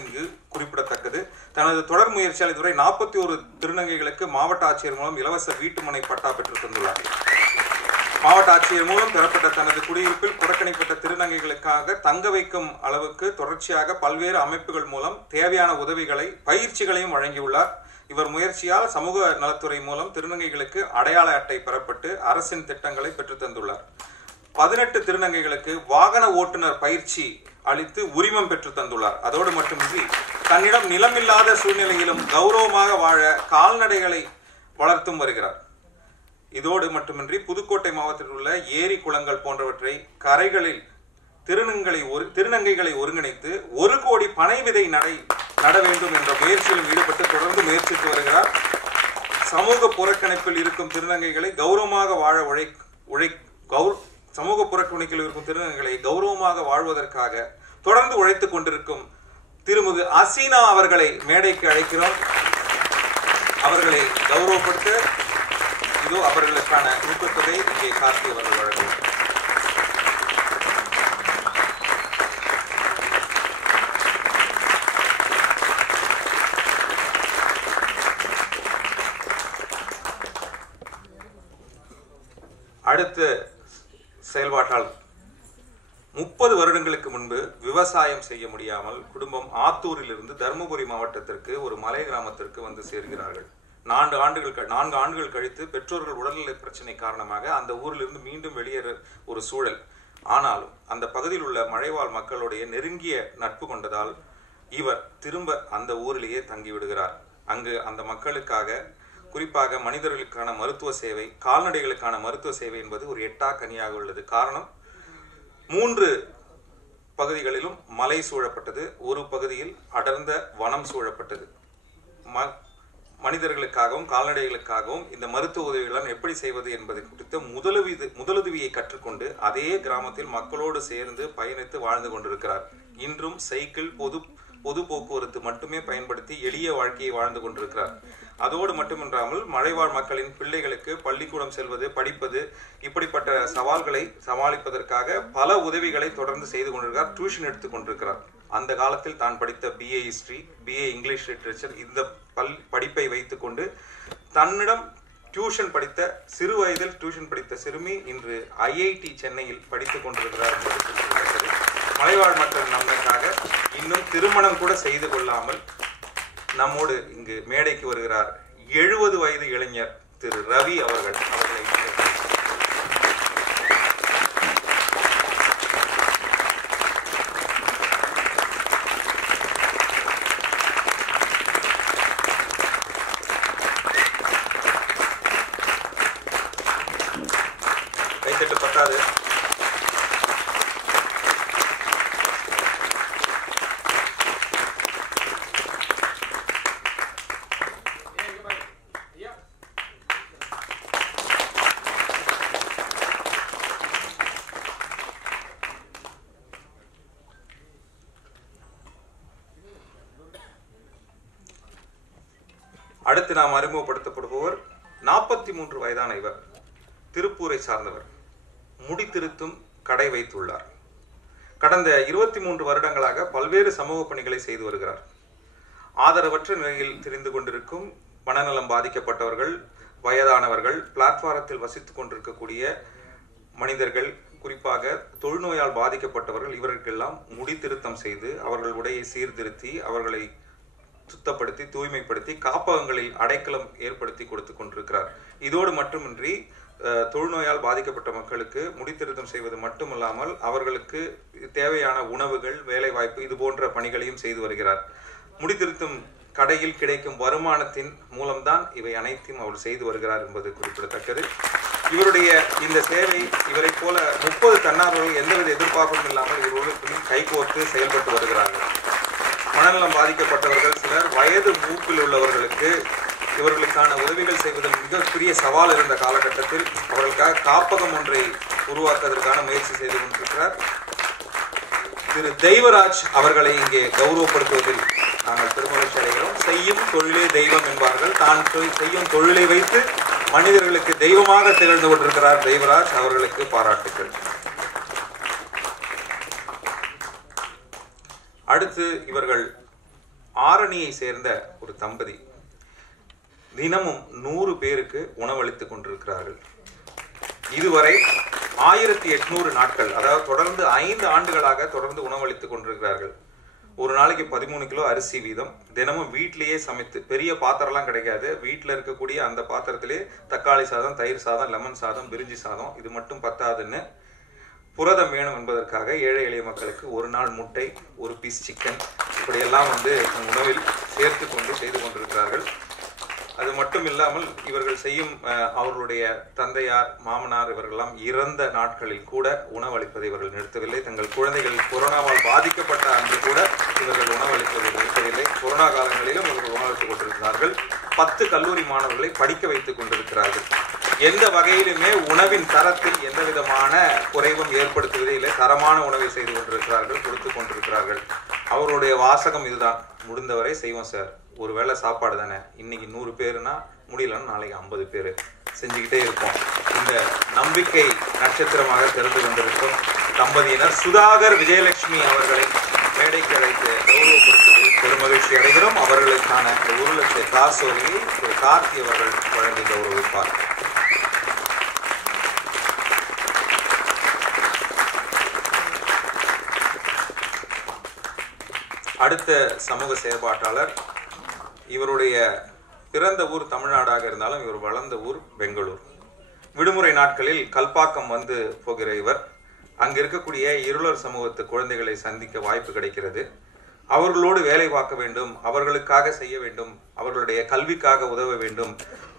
இங்கு குறிப்பிடத்தக்கது. தனது தொடர் முயற்சியால் இதுவரை 41 திருநங்கைகளுக்கு மாவட்ட ஆட்சியர் மூலம் இலவச வீட்டுமனை பட்டா பெற்று தந்துள்ளார். மாவட்ட ஆட்சியர் மூலம் பெறப்பட்ட தனது குடியிருப்பில் புறக்கணிக்கப்பட்ட திருநங்கைகளுக்காக தங்க வைக்கும் அளவுக்கு தொடர்ச்சியாக பல்வேறு அமைப்புகள் மூலம் தேவையான உதவிகளை பயிற்சிகளையும் வழங்கியுள்ளார். இவர் முயற்சியால் சமூக நலத்துறை மூலம் திருநங்கைகளுக்கு அடையாள அட்டை பெறப்பட்டு அரசின் திட்டங்களை பெற்று தந்துள்ளார். 18 திருநங்கைகளுக்கு வாகன ஓட்டுநர் பயிற்சி அளித்து உரிமம் பெற்று தந்துள்ளார். அதோடு மட்டுமின்றி தன்னிடம் நிலமில்லாத சூழ்நிலையிலும் கௌரவமாக வாழ கால்நடைகளை வளர்த்தும் வருகிறார். இதோடு மட்டுமின்றி புதுக்கோட்டை மாவட்டத்தில் உள்ள ஏரி குளங்கள் போன்றவற்றை கரைகளில் திருநங்கைகளை ஒருங்கிணைத்து 1 கோடி பனை விதை நட வேண்டும் என்ற முயற்சியிலும் ஈடுபட்டு தொடர்ந்து முயற்சித்து வருகிறார். சமூக புறக்கணிப்பில் இருக்கும் திருநங்கைகளை கௌரவமாக சமூக புறக்கணிப்பில் இருக்கும் திருநங்கைகளை கௌரவமாக வாழ்வதற்காக தொடர்ந்து உழைத்துக் கொண்டிருக்கும் திருமிகு அசீனா அவர்களை மேடைக்கு அழைக்கிறோம். அவர்களை கௌரவப்படுத்த இதோ அவர்களுக்கான ஊக்கத்தொகை இங்கே கார்த்தி அவர்கள் வழங்குவார். அடுத்த செயல்பாட்டால் 30 வருடங்களுக்கு முன்பு விவசாயம் செய்ய முடியாமல் குடும்பம் ஆத்தூரில் இருந்து தருமபுரி மாவட்டத்திற்கு ஒரு மலை கிராமத்திற்கு வந்து சேர்கிறார்கள். 4 ஆண்டுகள் கழித்து பெற்றோர்கள் உடல்நிலை பிரச்சனை காரணமாக அந்த ஊரிலிருந்து மீண்டும் வெளியேற ஒரு சூழல். ஆனாலும் அந்த பகுதியில் உள்ள மலைவாழ் மக்களுடைய நெருங்கிய நட்பு கொண்டதால் இவர் திரும்ப அந்த ஊரிலேயே தங்கிவிடுகிறார். அங்கு அந்த மக்களுக்காக குறிப்பாக மனிதர்களுக்கான மருத்துவ சேவை, கால்நடைகளுக்கான மருத்துவ சேவை என்பது ஒரு எட்டா கனியாக உள்ளது. காரணம், 3 பகுதிகளிலும் மலை சூழப்பட்டது, ஒரு பகுதியில் அடர்ந்த வனம் சூழப்பட்டது. மனிதர்களுக்காகவும் கால்நடைகளுக்காகவும் இந்த மருத்துவ உதவிகளை எப்படி செய்வது என்பது குறித்த முதலுதவியை கற்றுக்கொண்டு அதே கிராமத்தில் மக்களோடு சேர்ந்து பயணித்து வாழ்ந்து கொண்டிருக்கிறார். இன்றும் சைக்கிள், பொது போக்குவரத்து மட்டுமே பயன்படுத்தி எளிய வாழ்க்கையை வாழ்ந்து கொண்டிருக்கிறார். அதோடு மட்டுமின்றாமல் மலைவாழ் மக்களின் பிள்ளைகளுக்கு பள்ளிக்கூடம் செல்வது, படிப்பது, இப்படிப்பட்ட சவால்களை சமாளிப்பதற்காக பல உதவிகளை தொடர்ந்து செய்து கொண்டிருக்கிறார். டியூஷன் எடுத்துக் கொண்டிருக்கிறார். அந்த காலத்தில் தான் படித்த BA history, BA English literature இந்த படிப்பை வைத்துக் கொண்டு தன்னிடம் சிறு வயதில் டியூஷன் படித்த சிறுமி இன்று IIT சென்னையில் படித்துக் கொண்டிருக்கிறார் என்பது குறிப்பிடத்தக்கது. மலைவாழ் மக்கள் நன்மைக்காக இன்னும் திருமணம் கூட செய்து கொள்ளாமல் நம்மோடு இங்கு மேடைக்கு வருகிறார் 70 வயது இளைஞர் திரு ரவி அவர்களை கைத்தட்டு பத்தாது. அடுத்து நாம் அறிமுகப்படுத்தப்படுபவர் 43 வயதான இவர். திருப்பூரை சார்ந்தவர். முடித்திருத்தும் கடை வைத்துள்ளார். கடந்த 23 வருடங்களாக பல்வேறு சமூக பணிகளை செய்து வருகிறார். ஆதரவற்ற நிலையில் தெரிந்து கொண்டிருக்கும் மனநலம் பாதிக்கப்பட்டவர்கள், வயதானவர்கள், பிளாட்பாரத்தில் வசித்துக் கொண்டிருக்கக்கூடிய மனிதர்கள், குறிப்பாக தொழுநோயால் பாதிக்கப்பட்டவர்கள், இவர்களுக்கெல்லாம் முடித்திருத்தம் செய்து அவர்கள் உடையை சீர்திருத்தி அவர்களை சுத்தப்படுத்தி தூய்மைப்படுத்தி காப்பகங்களில் அடைக்கலம் ஏற்படுத்தி கொடுத்துக் கொண்டிருக்கிறார். இதோடு மட்டுமின்றி தொழுநோயால் பாதிக்கப்பட்ட மக்களுக்கு முடித்திருத்தம் செய்வது மட்டுமல்லாமல் அவர்களுக்கு தேவையான உணவுகள், வேலை வாய்ப்பு இது போன்ற பணிகளையும் செய்து வருகிறார். முடித்திருத்தும் கடையில் கிடைக்கும் வருமானத்தின் மூலம்தான் இவை அனைத்தையும் அவர் செய்து வருகிறார் என்பது குறிப்பிடத்தக்கது. இவருடைய இந்த சேவை, இவரை போல 30 தன்னார்வலர்கள் எந்தவித எதிர்பார்ப்பும் இல்லாமல் இவர்களுக்கு கைகோர்த்து செயல்பட்டு வருகிறார்கள். மனநலம் பாதிக்கப்பட்டவர்கள் சிலர் வயது மூப்பில் உள்ளவர்களுக்கு இவர்களுக்கான உதவிகள் செய்வதில் மிகப்பெரிய சவால் இருந்த காலகட்டத்தில் அவர்களுக்காக காப்பகம் ஒன்றை உருவாக்குவதற்கான முயற்சி செய்து கொண்டிருக்கிறார். திரு தெய்வராஜ் அவர்களை இங்கே கௌரவப்படுத்துவதில் நாங்கள் பெருமகிழ்ச்சி அடைகிறோம். செய்யும் தொழிலே தெய்வம் என்பார்கள். தான் செய்யும் தொழிலை வைத்து மனிதர்களுக்கு தெய்வமாக திகழ்ந்து கொண்டிருக்கிறார் தெய்வராஜ். அவர்களுக்கு பாராட்டுக்கள். அடுத்து இவர்கள் ஆரணியை சேர்ந்த ஒரு தம்பதி தினமும் 100 பேருக்கு உணவளித்துக் கொண்டிருக்கிறார்கள். இதுவரை 1800 நாட்கள், அதாவது தொடர்ந்து 5 ஆண்டுகளாக தொடர்ந்து உணவளித்துக் கொண்டிருக்கிறார்கள். ஒரு நாளைக்கு 13 கிலோ அரிசி வீதம் தினமும் வீட்டிலேயே சமைத்து, பெரிய பாத்திரம்லாம் கிடைக்காது, வீட்டில் இருக்கக்கூடிய அந்த பாத்திரத்திலே தக்காளி சாதம், தயிர் சாதம், லெமன் சாதம், பிரிஞ்சி சாதம், இது மட்டும் பத்தாதுன்னு புரதம் வேணும் என்பதற்காக ஏழை எளிய மக்களுக்கு ஒரு நாள் முட்டை, ஒரு பீஸ் சிக்கன், இப்படியெல்லாம் உணவில் சேர்த்து கொண்டு செய்து கொண்டிருக்கிறார்கள். அது மட்டும் இல்லாமல் இவர்கள் செய்யும் அவர்களுடைய தந்தையார், மாமனார் இவர்களெல்லாம் இறந்த நாட்களில் கூட உணவளிப்பதை இவர்கள் நிறுத்தவில்லை. தங்கள் குழந்தைகள் கொரோனாவால் பாதிக்கப்பட்ட அன்று கூட இவர்கள் உணவளிப்பதை நிறுத்தவில்லை. கொரோனா காலங்களிலும் இவர்கள் உணவளித்துக் கொண்டிருக்கிறார்கள். 10 கல்லூரி மாணவர்களை படிக்க வைத்துக் கொண்டிருக்கிறார்கள். எந்த வகையிலுமே உணவின் தரத்தில் எந்த விதமான குறைவும் ஏற்படுத்துவதே இல்லை. தரமான உணவை செய்து கொண்டிருக்கிறார்கள், கொடுத்துக் கொண்டிருக்கிறார்கள். அவருடைய வாசகம் இதுதான்: முடிந்தவரை செய்வோம் சார், ஒருவேளை சாப்பாடு தானே, இன்னைக்கு 100 பேருனா முடியலன்னா நாளைக்கு 50 பேர் செஞ்சுக்கிட்டே இருப்போம். இந்த நம்பிக்கை நட்சத்திரமாக தெரிந்து கொண்டிருக்கும் தம்பதியினர் சுதாகர், விஜயலட்சுமி அவர்களை மேடைக்கு அழைத்து கௌரவப்படுத்துவதில் பெருமகிழ்ச்சி அடைகிறோம். அவர்களுக்கான 1 லட்ச காசோலையை கார்த்தி அவர்கள் வழங்கி கௌரவிப்பார். அடுத்த சமூக செயற்பாட்டாளர், இவருடைய பிறந்த ஊர் தமிழ்நாடாக இருந்தாலும் இவர் வளர்ந்த ஊர் பெங்களூர். விடுமுறை நாட்களில் கல்பாக்கம் வந்து போகிற இவர் அங்கு இருக்கக்கூடிய இருளர் சமூகத்து குழந்தைகளை சந்திக்க வாய்ப்பு கிடைக்கிறது. அவர்களோடு வேலை பார்க்க வேண்டும், அவர்களுக்காக செய்ய வேண்டும், அவர்களுடைய கல்விக்காக உதவ வேண்டும்,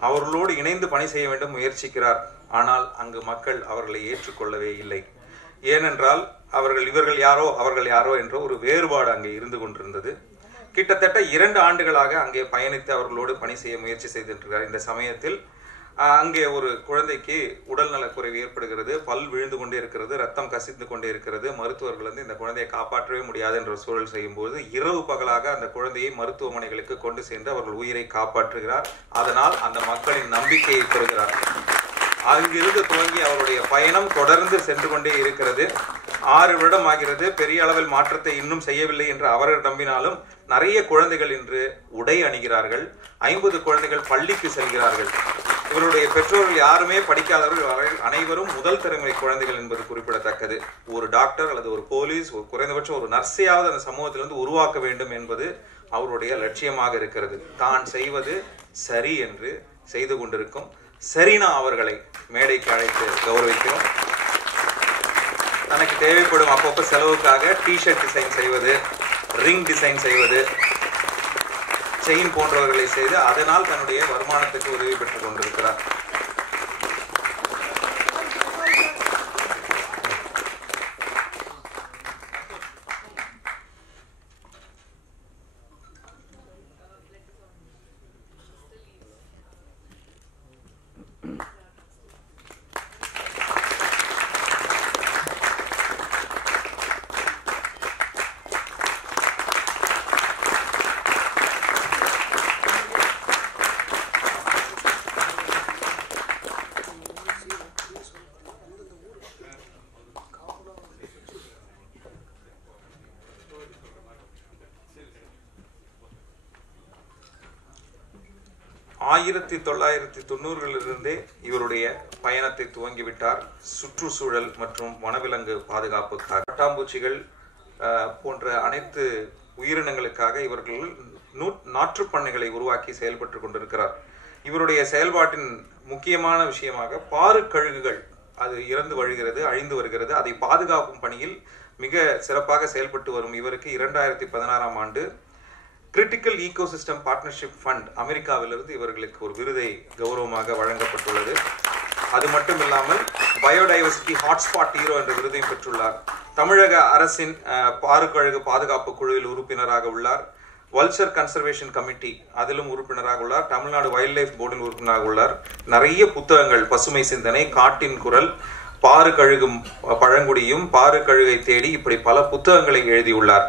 அவர்களோடு இணைந்து பணி செய்ய வேண்டும் முயற்சிக்கிறார். ஆனால் அங்கு மக்கள் அவர்களை ஏற்றுக்கொள்ளவே இல்லை. ஏனென்றால் இவர்கள் யாரோ என்ற ஒரு வேறுபாடு அங்கே இருந்து கொண்டிருந்தது. கிட்டத்தட்ட 2 ஆண்டுகளாக அங்கே பயணித்து அவர்களோடு பணி செய்ய முயற்சி செய்திருக்கிறார். இந்த சமயத்தில் அங்கே ஒரு குழந்தைக்கு உடல்நலக்குறைவு ஏற்படுகிறது, பல் விழுந்து கொண்டே இருக்கிறது, ரத்தம் கசிந்து கொண்டே இருக்கிறது. மருத்துவர்கள் இந்த குழந்தையை காப்பாற்றவே முடியாது என்ற சூழல் செய்யும் போது இரவு பகலாக அந்த குழந்தையை மருத்துவமனைகளுக்கு கொண்டு சென்று அவர்கள் உயிரை காப்பாற்றுகிறார். அதனால் அந்த மக்களின் நம்பிக்கையை பெறுகிறார். அங்கிருந்து துவங்கி அவருடைய பயணம் தொடர்ந்து சென்று கொண்டே இருக்கிறது. 6 வருடம் ஆகிறது. பெரிய அளவில் மாற்றத்தை இன்னும் செய்யவில்லை என்று அவர்கள் நம்பினாலும் நிறைய குழந்தைகள் இன்று உடை அணிகிறார்கள். 50 குழந்தைகள் பள்ளிக்கு செல்கிறார்கள். இவருடைய பெற்றோர்கள் யாருமே படிக்காதவர்கள், அனைவரும் முதல் தலைமுறை குழந்தைகள் என்பது குறிப்பிடத்தக்கது. ஒரு டாக்டர் அல்லது ஒரு போலீஸ், ஒரு குறைந்தபட்சம் ஒரு நர்ஸையாவது அந்த சமூகத்திலிருந்து உருவாக்க வேண்டும் என்பது அவருடைய லட்சியமாக இருக்கிறது. தான் செய்வது சரி என்று செய்து கொண்டிருக்கும் சரினா அவர்களை மேடைக்கு அழைத்து கௌரவிக்கிறோம். தனக்கு தேவைப்படும் அப்பப்போ செலவுக்காக டிஷர்ட் டிசைன் செய்வது, ரிங் டிசைன் செய்வது, செயின் போன்றவர்களை செய்து அதனால் தன்னுடைய வருமானத்துக்கு உதவி பெற்றுக் கொண்டிருக்கிறார். ஆயிரத்தி 1990களிலிருந்தே இவருடைய பயணத்தை துவங்கிவிட்டார். சுற்றுச்சூழல் மற்றும் வனவிலங்கு பாதுகாப்புக்காக, பட்டாம்பூச்சிகள் போன்ற அனைத்து உயிரினங்களுக்காக இவர்கள் நாற்றுப்பண்ணைகளை உருவாக்கி செயல்பட்டு கொண்டிருக்கிறார். இவருடைய செயல்பாட்டின் முக்கியமான விஷயமாக பாரு கழுகுகள் அது இறந்து வழிகிறது, அழிந்து வருகிறது. அதை பாதுகாக்கும் பணியில் மிக சிறப்பாக செயல்பட்டு வரும் இவருக்கு 2016ஆம் ஆண்டு கிரிட்டிக்கல் ஈகோசிஸ்டம் பார்ட்னர்ஷிப் ஃபண்ட் அமெரிக்காவிலிருந்து இவர்களுக்கு ஒரு விருதை கௌரவமாக வழங்கப்பட்டுள்ளது. அது மட்டும் இல்லாமல் பயோடைவர்சிட்டி ஹாட்ஸ்பாட் ஹீரோ என்ற விருதையும் பெற்றுள்ளார். தமிழக அரசின் பாருக்கழுகு பாதுகாப்பு குழுவில் உறுப்பினராக உள்ளார். வல்ச்சர் கன்சர்வேஷன் கமிட்டி அதிலும் உறுப்பினராக உள்ளார். தமிழ்நாடு வைல்ட் லைஃப் போர்டில் உறுப்பினராக உள்ளார். நிறைய புத்தகங்கள், பசுமை சிந்தனை, காட்டின் குரல், பாரு கழுகும் பழங்குடியும், பாரு கழுகை தேடி, இப்படி பல புத்தகங்களை எழுதியுள்ளார்.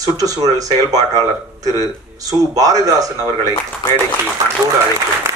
சுற்றுச்சூழல் செயல்பாட்டாளர் திரு சு பாரதிதாசன் அவர்களை மேடைக்கு அன்போடு அழைக்கிறேன்.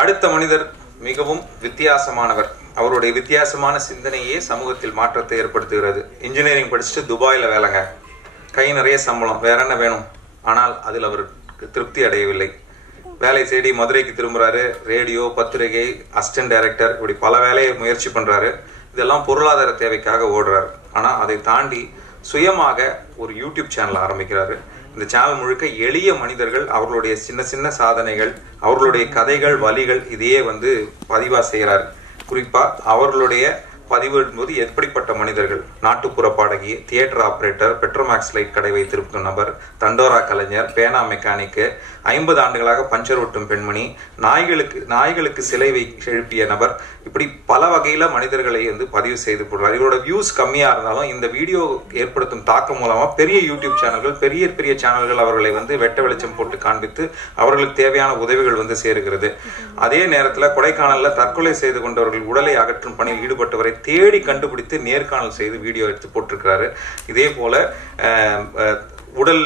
அடுத்த மனிதர் மிகவும் வித்தியாசமானவர். அவருடைய வித்தியாசமான சிந்தனையே சமூகத்தில் மாற்றத்தை ஏற்படுத்துகிறது. இன்ஜினியரிங் படிச்சுட்டு துபாயில் வேலைங்க, கை நிறைய சம்பளம், வேற என்ன வேணும்? ஆனால் அதில் அவருக்கு திருப்தி அடையவில்லை. வேலை தேடி மதுரைக்கு திரும்புறாரு. ரேடியோ, பத்திரிகை, அசிஸ்டன்ட் டைரக்டர், இப்படி பல வேலையை முயற்சி பண்றாரு. இதெல்லாம் பொருளாதார தேவைக்காக ஓடுறாரு. ஆனா அதை தாண்டி சுயமாக ஒரு யூடியூப் சேனல் ஆரம்பிக்கிறாரு. இந்த சேனல் முழுக்க எளிய மனிதர்கள் அவர்களுடைய சின்ன சின்ன சாதனைகள், அவர்களுடைய கதைகள், வலிகள் இதையே பதிவா செய்கிறார். குறிப்பா அவர்களுடைய பதிவு என்பது எப்படிப்பட்ட மனிதர்கள்? நாட்டுப்புற பாடகி, தியேட்டர் ஆபரேட்டர், பெட்ரோமேக்ஸ் லைட் கடை வைத்திருக்கும் நபர், தண்டோரா கலைஞர், பேனா மெக்கானிக்கு, 50 ஆண்டுகளாக பஞ்சர் ஓட்டும் பெண்மணி, நாய்களுக்கு சிலை எழுப்பிய நபர், இப்படி பல வகையில மனிதர்களை பதிவு செய்து போடுறார். இவரோட வியூஸ் கம்மியா இருந்தாலும் இந்த வீடியோ ஏற்படுத்தும் தாக்கம் மூலமா பெரிய யூடியூப் சேனல்கள், பெரிய பெரிய சேனல்கள் அவர்களை வெட்ட வெளிச்சம் போட்டு காண்பித்து அவர்களுக்கு தேவையான உதவிகள் சேருகிறது. அதே நேரத்தில் கொடைக்கானல்ல தற்கொலை செய்து கொண்டவர்கள் உடலை அகற்றும் பணியில் ஈடுபட்டவரை தேடி கண்டுபிடித்து நேர்காணல் செய்து வீடியோ எடுத்து போட்டிருக்கிறாரு. இதே போல உடல்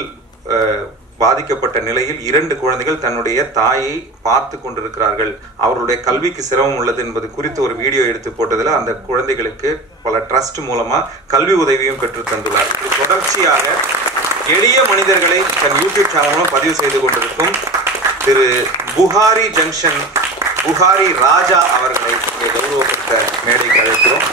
பாதிக்கப்பட்ட நிலையில் 2 குழந்தைகள் தன்னுடைய தாயை பார்த்து கொண்டிருக்கிறார்கள், அவர்களுடைய கல்விக்கு சிரமம் உள்ளது என்பது குறித்து ஒரு வீடியோ எடுத்து போட்டதில் அந்த குழந்தைகளுக்கு பல ட்ரஸ்ட் மூலமா கல்வி உதவியும் பெற்று தந்துள்ளார். இது தொடர்ச்சியாக எளிய மனிதர்களை தன் யூடியூப் சேனலும் பதிவு செய்து கொண்டிருக்கும் திரு புகாரி ஜங்ஷன் புகாரி ராஜா அவர்களை கௌரவப்படுத்த மேடைக்கு அழைக்கிறோம்.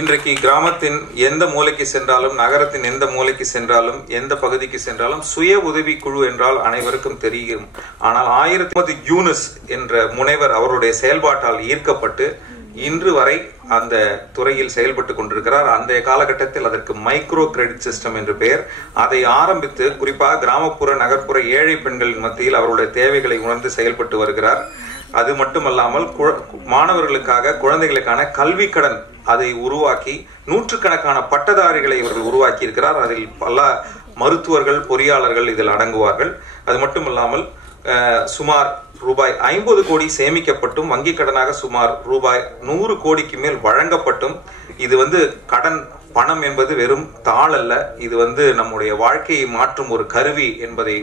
இன்றைக்கு கிராமத்தின் எந்த மூலைக்கு சென்றாலும், நகரத்தின் எந்த மூலைக்கு சென்றாலும், எந்த பகுதிக்கு சென்றாலும் சுய உதவி குழு என்றால் அனைவருக்கும் தெரியும். ஆனால் 1000 யூனிஸ் என்ற முனைவர் அவருடைய செயல்பாட்டால் ஈர்க்கப்பட்டு இன்று வரை அந்த துறையில் செயல்பட்டு கொண்டிருக்கிறார். அந்த காலகட்டத்தில் அதற்கு மைக்ரோ கிரெடிட் சிஸ்டம் என்று பெயர். அதை ஆரம்பித்து குறிப்பாக கிராமப்புற, நகர்ப்புற ஏழை பெண்களின் மத்தியில் அவருடைய தேவைகளை உணர்ந்து செயல்பட்டு வருகிறார். அது மட்டுமல்லாமல் மாணவர்களுக்காக, குழந்தைகளுக்கான கல்வி கடன் அதை உருவாக்கி நூற்றுக்கணக்கான பட்டதாரிகளை இவர்கள் உருவாக்கி இருக்கிறார். அதில் பல மருத்துவர்கள், பொறியாளர்கள் இதில் அடங்குவார்கள். அது மட்டுமல்லாமல் சுமார் ரூபாய் 50 கோடி சேமிக்கப்பட்டும் வங்கி கடனாக சுமார் ரூபாய் 100 கோடிக்கு மேல் வழங்கப்பட்டும், இது கடன் பணம் என்பது வெறும் தாள் அல்ல, இது நம்முடைய வாழ்க்கையை மாற்றும் ஒரு கருவி என்பதை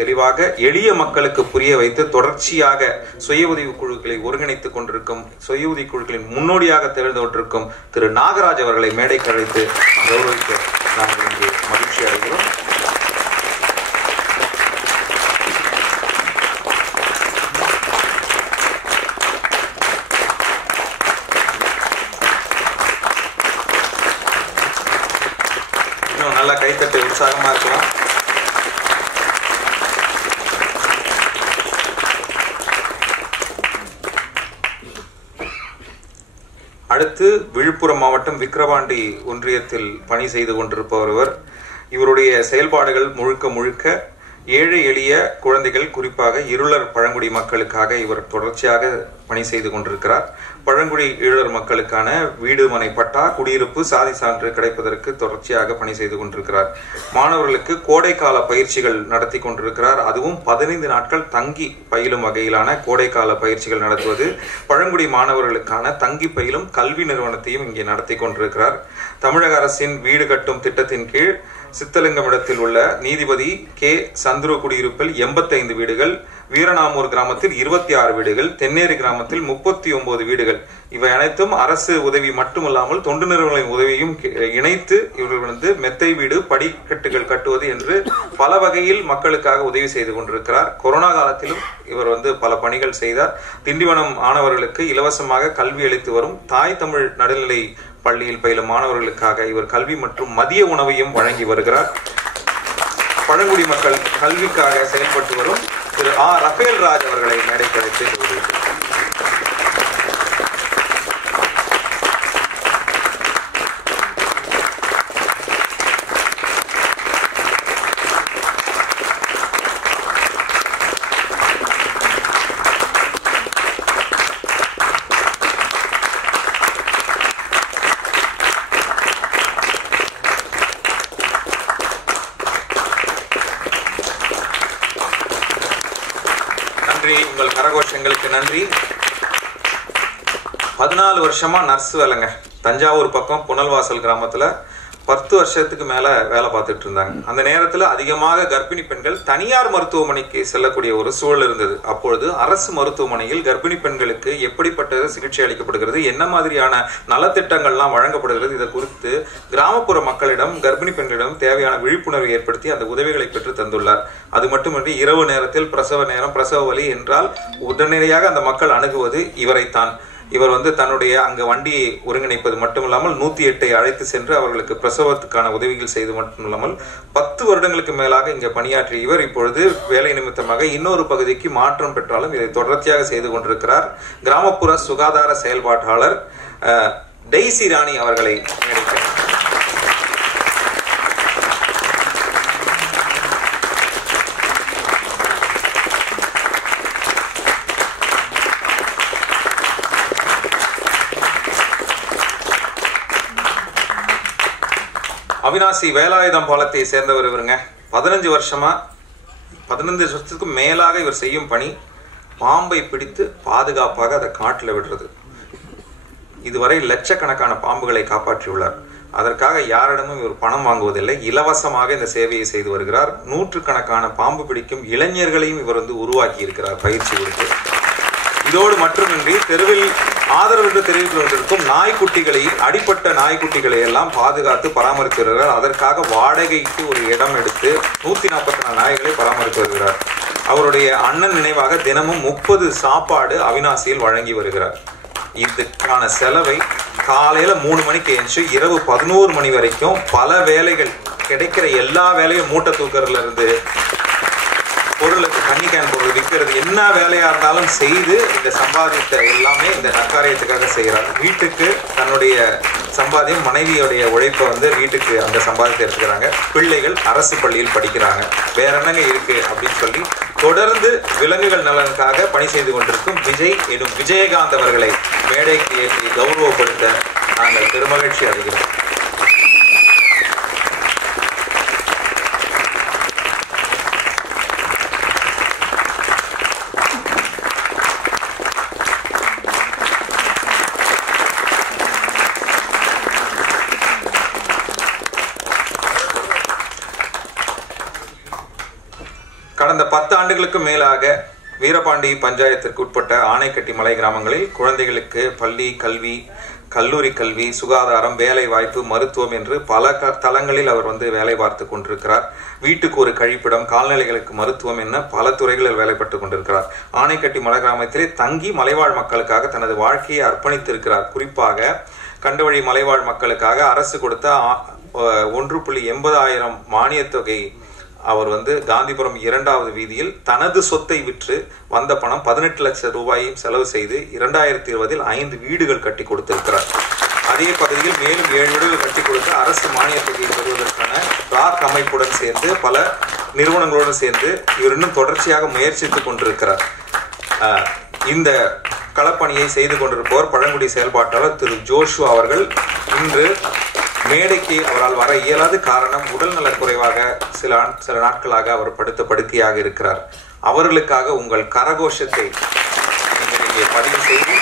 தெளிவாக எளிய மக்களுக்கு புரிய வைத்து தொடர்ச்சியாக சுய உதவி குழுக்களை ஒருங்கிணைத்துக் கொண்டிருக்கும், சுய உதவி குழுக்களின் முன்னோடியாக திகழ்ந்துகொண்டிருக்கும் திரு நாகராஜ் அவர்களை மேடைக்கு அழைத்து கௌரவிக்க நாங்கள் இங்கே மகிழ்ச்சி அடைகிறோம். நல்லா கைத்தட்டை உற்சாகமா இருக்கலாம். அடுத்து விழுப்புரம் மாவட்டம் விக்கிரவாண்டி ஒன்றியத்தில் பணி செய்து கொண்டிருப்பவர். இவருடைய செயல்பாடுகள் முழுக்க ஏழை எளிய குழந்தைகள், குறிப்பாக இருளர் பழங்குடி மக்களுக்காக இவர் தொடர்ச்சியாக பணி செய்து கொண்டிருக்கிறார். பழங்குடி ஈழர் மக்களுக்கான வீடு, மனை பட்டா, குடியிருப்பு, சாதி சான்று கிடைப்பதற்கு தொடர்ச்சியாக பணி செய்து கொண்டிருக்கிறார். மாணவர்களுக்கு கோடைக்கால பயிற்சிகள் நடத்தி கொண்டிருக்கிறார். அதுவும் 15 நாட்கள் தங்கி பயிலும் வகையிலான கோடைக்கால பயிற்சிகள் நடத்துவது. பழங்குடி மாணவர்களுக்கான தங்கி பயிலும் கல்வி நிறுவனத்தையும் இங்கே நடத்தி கொண்டிருக்கிறார். தமிழக அரசின் வீடு கட்டும் திட்டத்தின் கீழ் சித்தலிங்கமிடத்தில் உள்ள நீதிபதி கே சந்துரு குடியிருப்பில் 85 வீடுகள், வீரநாமூர் கிராமத்தில் 26 வீடுகள், தென்னேரி கிராமத்தில் 39 வீடுகள், இவை அனைத்தும் அரசு உதவி மட்டுமல்லாமல் தொண்டு நிறுவனங்களின் உதவியும் இணைத்து இவர்கள் மெத்தை வீடு, படிக்கட்டுகள் கட்டுவது என்று பல வகையில் மக்களுக்காக உதவி செய்து கொண்டிருக்கிறார். கொரோனா காலத்திலும் இவர் பல பணிகள் செய்தார். திண்டிவனம் மாணவர்களுக்கு இலவசமாக கல்வி அளித்து வரும் தாய் தமிழ் நடுநிலை பள்ளியில் பயிலும் மாணவர்களுக்காக இவர் கல்வி மற்றும் மதிய உணவையும் வழங்கி வருகிறார். பழங்குடி மக்கள் கல்விக்காக செயல்பட்டு வரும் திரு ரஃபேல் ராஜ் அவர்களை மேடைக்கு அழைத்து உங்கள் கரகோஷங்களுக்கு நன்றி. 14 வருஷமா நர்ஸ் வேலைங்க. தஞ்சாவூர் பக்கம் புனல்வாசல் கிராமத்துல 10 வருஷத்துக்கு மேல வேலை பார்த்துட்டு இருந்தாங்க. அந்த நேரத்துல அதிகமாக கர்ப்பிணி பெண்கள் தனியார் மருத்துவமனைக்கு செல்லக்கூடிய ஒரு சூழல் இருந்தது. அப்பொழுது அரசு மருத்துவமனையில் கர்ப்பிணி பெண்களுக்கு எப்படிப்பட்ட சிகிச்சை அளிக்கப்படுகிறது, என்ன மாதிரியான நலத்திட்டங்கள்லாம் வழங்கப்படுகிறது, இதை குறித்து கிராமப்புற மக்களிடம் கர்ப்பிணி பெண்களிடம் தேவையான விழிப்புணர்வை ஏற்படுத்தி அந்த உதவிகளை பெற்று தந்துள்ளார். அது மட்டுமின்றி இரவு நேரத்தில் பிரசவ நேரம், பிரசவ வலி என்றால் உடனடியாக அந்த மக்கள் அணுகுவது இவரைத்தான். இவர் தன்னுடைய அங்க வண்டியை ஒருங்கிணைப்பது மட்டுமில்லாமல் 108ஐ அழைத்து சென்று அவர்களுக்கு பிரசவத்துக்கான உதவிகள் செய்து மட்டுமில்லாமல் 10 வருடங்களுக்கு மேலாக இங்க பணியாற்றிய இவர் இப்பொழுது வேலை நிமித்தமாக இன்னொரு பகுதிக்கு மாற்றம் பெற்றாலும் இதை தொடர்ச்சியாக செய்து கொண்டிருக்கிறார். கிராமப்புற சுகாதார செயல்பாட்டாளர் டெய்சி ராணி அவர்களை நினைக்கிறேன். அவினாசி வேலாயுதம் பாலத்தை சேர்ந்தவர் இவருங்க. 15 வருஷத்துக்கு மேலாக இவர் செய்யும் பணி பாம்பை பிடித்து பாதுகாப்பாக அதை காட்டில் விடுறது. இதுவரை லட்சக்கணக்கான பாம்புகளை காப்பாற்றியுள்ளார். அதற்காக யாரிடமும் இவர் பணம் வாங்குவதில்லை, இலவசமாக இந்த சேவையை செய்து வருகிறார். 100கணக்கான பாம்பு பிடிக்கும் இளைஞர்களையும் இவர் உருவாக்கி இருக்கிறார் பயிற்சி கொடுத்து. இதோடு மட்டுமின்றி தெருவில் ஆதரவு என்று தெரிவித்து கொண்டிருக்கும் நாய்க்குட்டிகளையும், அடிப்பட்ட நாய்க்குட்டிகளை எல்லாம் பாதுகாத்து பராமரித்து வருகிறார். அதற்காக வாடகைக்கு ஒரு இடம் எடுத்து 144 நாய்களை பராமரித்து வருகிறார். அவருடைய அண்ணன் நினைவாக தினமும் 30 சாப்பாடு அவினாசியில் வழங்கி வருகிறார். இதுக்கான செலவை காலையில 3 மணிக்கு எழுந்து இரவு 11 மணி வரைக்கும் பல வேலைகள், கிடைக்கிற எல்லா வேலையும் மூட்டை தூக்கறதுல இருந்து பொருளுக்கு தண்ணி கேன் பொருள் விற்கிறது, என்ன வேலையா இருந்தாலும் செய்து இந்த சம்பாதித்த எல்லாமே இந்த நற்காரியத்துக்காக செய்கிறார். வீட்டுக்கு தன்னுடைய சம்பாதியம், மனைவியுடைய உழைப்பை வீட்டுக்கு அந்த சம்பாதித்தை எடுத்துக்கிறாங்க. பிள்ளைகள் அரசு பள்ளியில் படிக்கிறாங்க. வேற என்னங்க இருக்கு அப்படின்னு சொல்லி தொடர்ந்து விலங்குகள் நலனுக்காக பணி செய்து கொண்டிருக்கும் விஜய் எனும் விஜயகாந்த் அவர்களை மேடைக்கு ஏற்றி கௌரவப்படுத்த நாங்கள் பெருமகிழ்ச்சி அடைகிறோம். கடந்த 10 ஆண்டுகளுக்கு மேலாக வீரபாண்டி பஞ்சாயத்திற்கு உட்பட்ட ஆனைக்கட்டி மலை கிராமங்களில் குழந்தைகளுக்கு பள்ளி கல்வி, கல்லூரி கல்வி, சுகாதாரம், வேலை வாய்ப்பு, மருத்துவம் என்று பல தளங்களில் அவர் வேலை பார்த்து கொண்டிருக்கிறார். வீட்டுக்கு ஒரு கழிப்பிடம், கால்நடைகளுக்கு மருத்துவம் என பல துறைகளில் வேலைப்பட்டு கொண்டிருக்கிறார். ஆனைக்கட்டி மலை கிராமத்திலே தங்கி மலைவாழ் மக்களுக்காக தனது வாழ்க்கையை அர்ப்பணித்திருக்கிறார். குறிப்பாக கண்டவழி மலைவாழ் மக்களுக்காக அரசு கொடுத்த 1.80 மானியத் தொகை அவர் காந்திபுரம் 2வது வீதியில் தனது சொத்தை விற்று வந்த பணம் 18 லட்சம் ரூபாயையும் செலவு செய்து 2020இல் 5 வீடுகள் கட்டி கொடுத்திருக்கிறார். அதே பகுதியில் மேலும் 7 வீடுகள் கட்டி கொடுத்து அரசு மானிய தொகையை பெறுவதற்கான ராக் அமைப்புடன் சேர்ந்து பல நிறுவனங்களுடன் சேர்ந்து இவர் இன்னும் தொடர்ச்சியாக முயற்சித்துக் கொண்டிருக்கிறார். இந்த களப்பணியை செய்து கொண்டிருப்பவர் பழங்குடி செயல்பாட்டாளர் திரு ஜோஷுவா அவர்கள். இன்று மேடைக்கு அவரால் வர இயலாத காரணம் உடல்நலக் குறைவாக சில நாட்களாக அவர் படுக்கையாக இருக்கிறார். அவர்களுக்காக உங்கள் கரகோஷத்தை நீங்கள் இங்கே பதிவு செய்து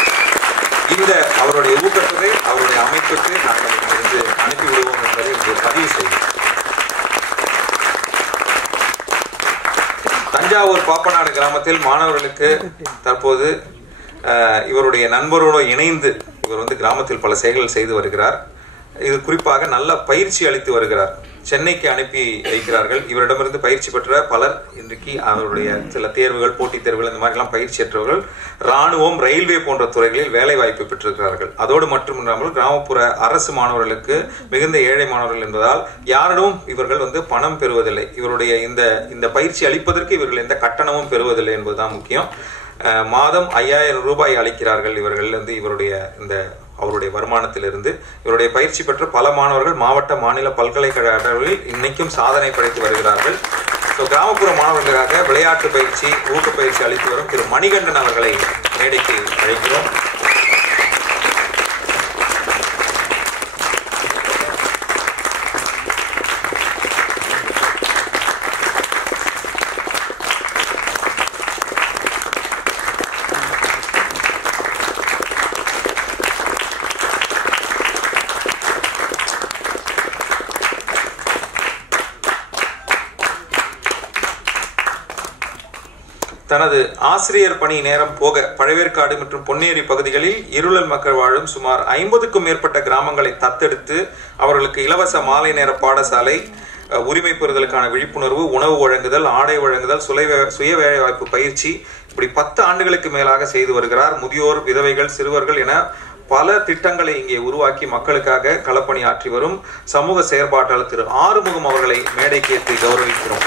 இந்த அவருடைய ஊக்கத்தொகை அவருடைய அமைப்புக்கு நாங்கள் இங்கிருந்து அனுப்பிவிடுவோம் என்பதை இங்கே பதிவு செய்வோம். தஞ்சாவூர் பாப்பநாடு கிராமத்தில் மாணவர்களுக்கு தற்போது இவருடைய நண்பரோடு இணைந்து இவர் கிராமத்தில் பல செயல்கள் செய்து வருகிறார். இது குறிப்பாக நல்ல பயிற்சி அளித்து வருகிறார். சென்னைக்கு அனுப்பி வைக்கிறார்கள். இவரிடமிருந்து பயிற்சி பெற்ற பலர் இன்றைக்கு அவருடைய சில தேர்வுகள், போட்டித் தேர்வுகள், இந்த மாதிரிலாம் பயிற்சி பெற்றவர்கள் ராணுவம், ரயில்வே போன்ற துறைகளில் வேலை வாய்ப்பு பெற்றிருக்கிறார்கள். அதோடு மட்டுமில்லாமல் கிராமப்புற அரசு மாணவர்களுக்கு மிகுந்த ஏழை மாணவர்கள் என்பதால் யாரிடமும் இவர்கள் பணம் பெறுவதில்லை. இவருடைய இந்த பயிற்சி அளிப்பதற்கு இவர்கள் எந்த கட்டணமும் பெறுவதில்லை என்பதுதான் முக்கியம். மாதம் 5000 ரூபாய் அளிக்கிறார்கள் இவர்கள் இவருடைய அவருடைய வருமானத்திலிருந்து. இவருடைய பயிற்சி பெற்ற பல மாணவர்கள் மாவட்ட, மாநில பல்கலைக்கழகங்களில் இன்னைக்கும் சாதனை படைத்து வருகிறார்கள். கிராமப்புற மாணவர்களுக்காக விளையாட்டு பயிற்சி, ஊக்கப்பயிற்சி அளித்து வரும் திரு மணிகண்டன் அவர்களை மேடைக்கு அழைக்கிறோம். தனது ஆசிரியர் பணி நேரம் போக பழவேற்காடு மற்றும் பொன்னேரி பகுதிகளில் இருளல் மக்கள் வாழும் சுமார் 50க்கும் மேற்பட்ட கிராமங்களை தத்தெடுத்து அவர்களுக்கு இலவச மாலை நேர பாடசாலை, உரிமை பெறுதலுக்கான விழிப்புணர்வு, உணவு வழங்குதல், ஆடை வழங்குதல், சுய வேலைவாய்ப்பு பயிற்சி, இப்படி 10 ஆண்டுகளுக்கு மேலாக செய்து வருகிறார். முதியோர், விதவைகள், சிறுவர்கள் என பல திட்டங்களை இங்கே உருவாக்கி மக்களுக்காக களப்பணி ஆற்றி வரும் சமூக செயற்பாட்டாளர் திரு ஆறுமுகம் அவர்களை மேடைக்கு ஏற்றி கௌரவிக்கிறோம்.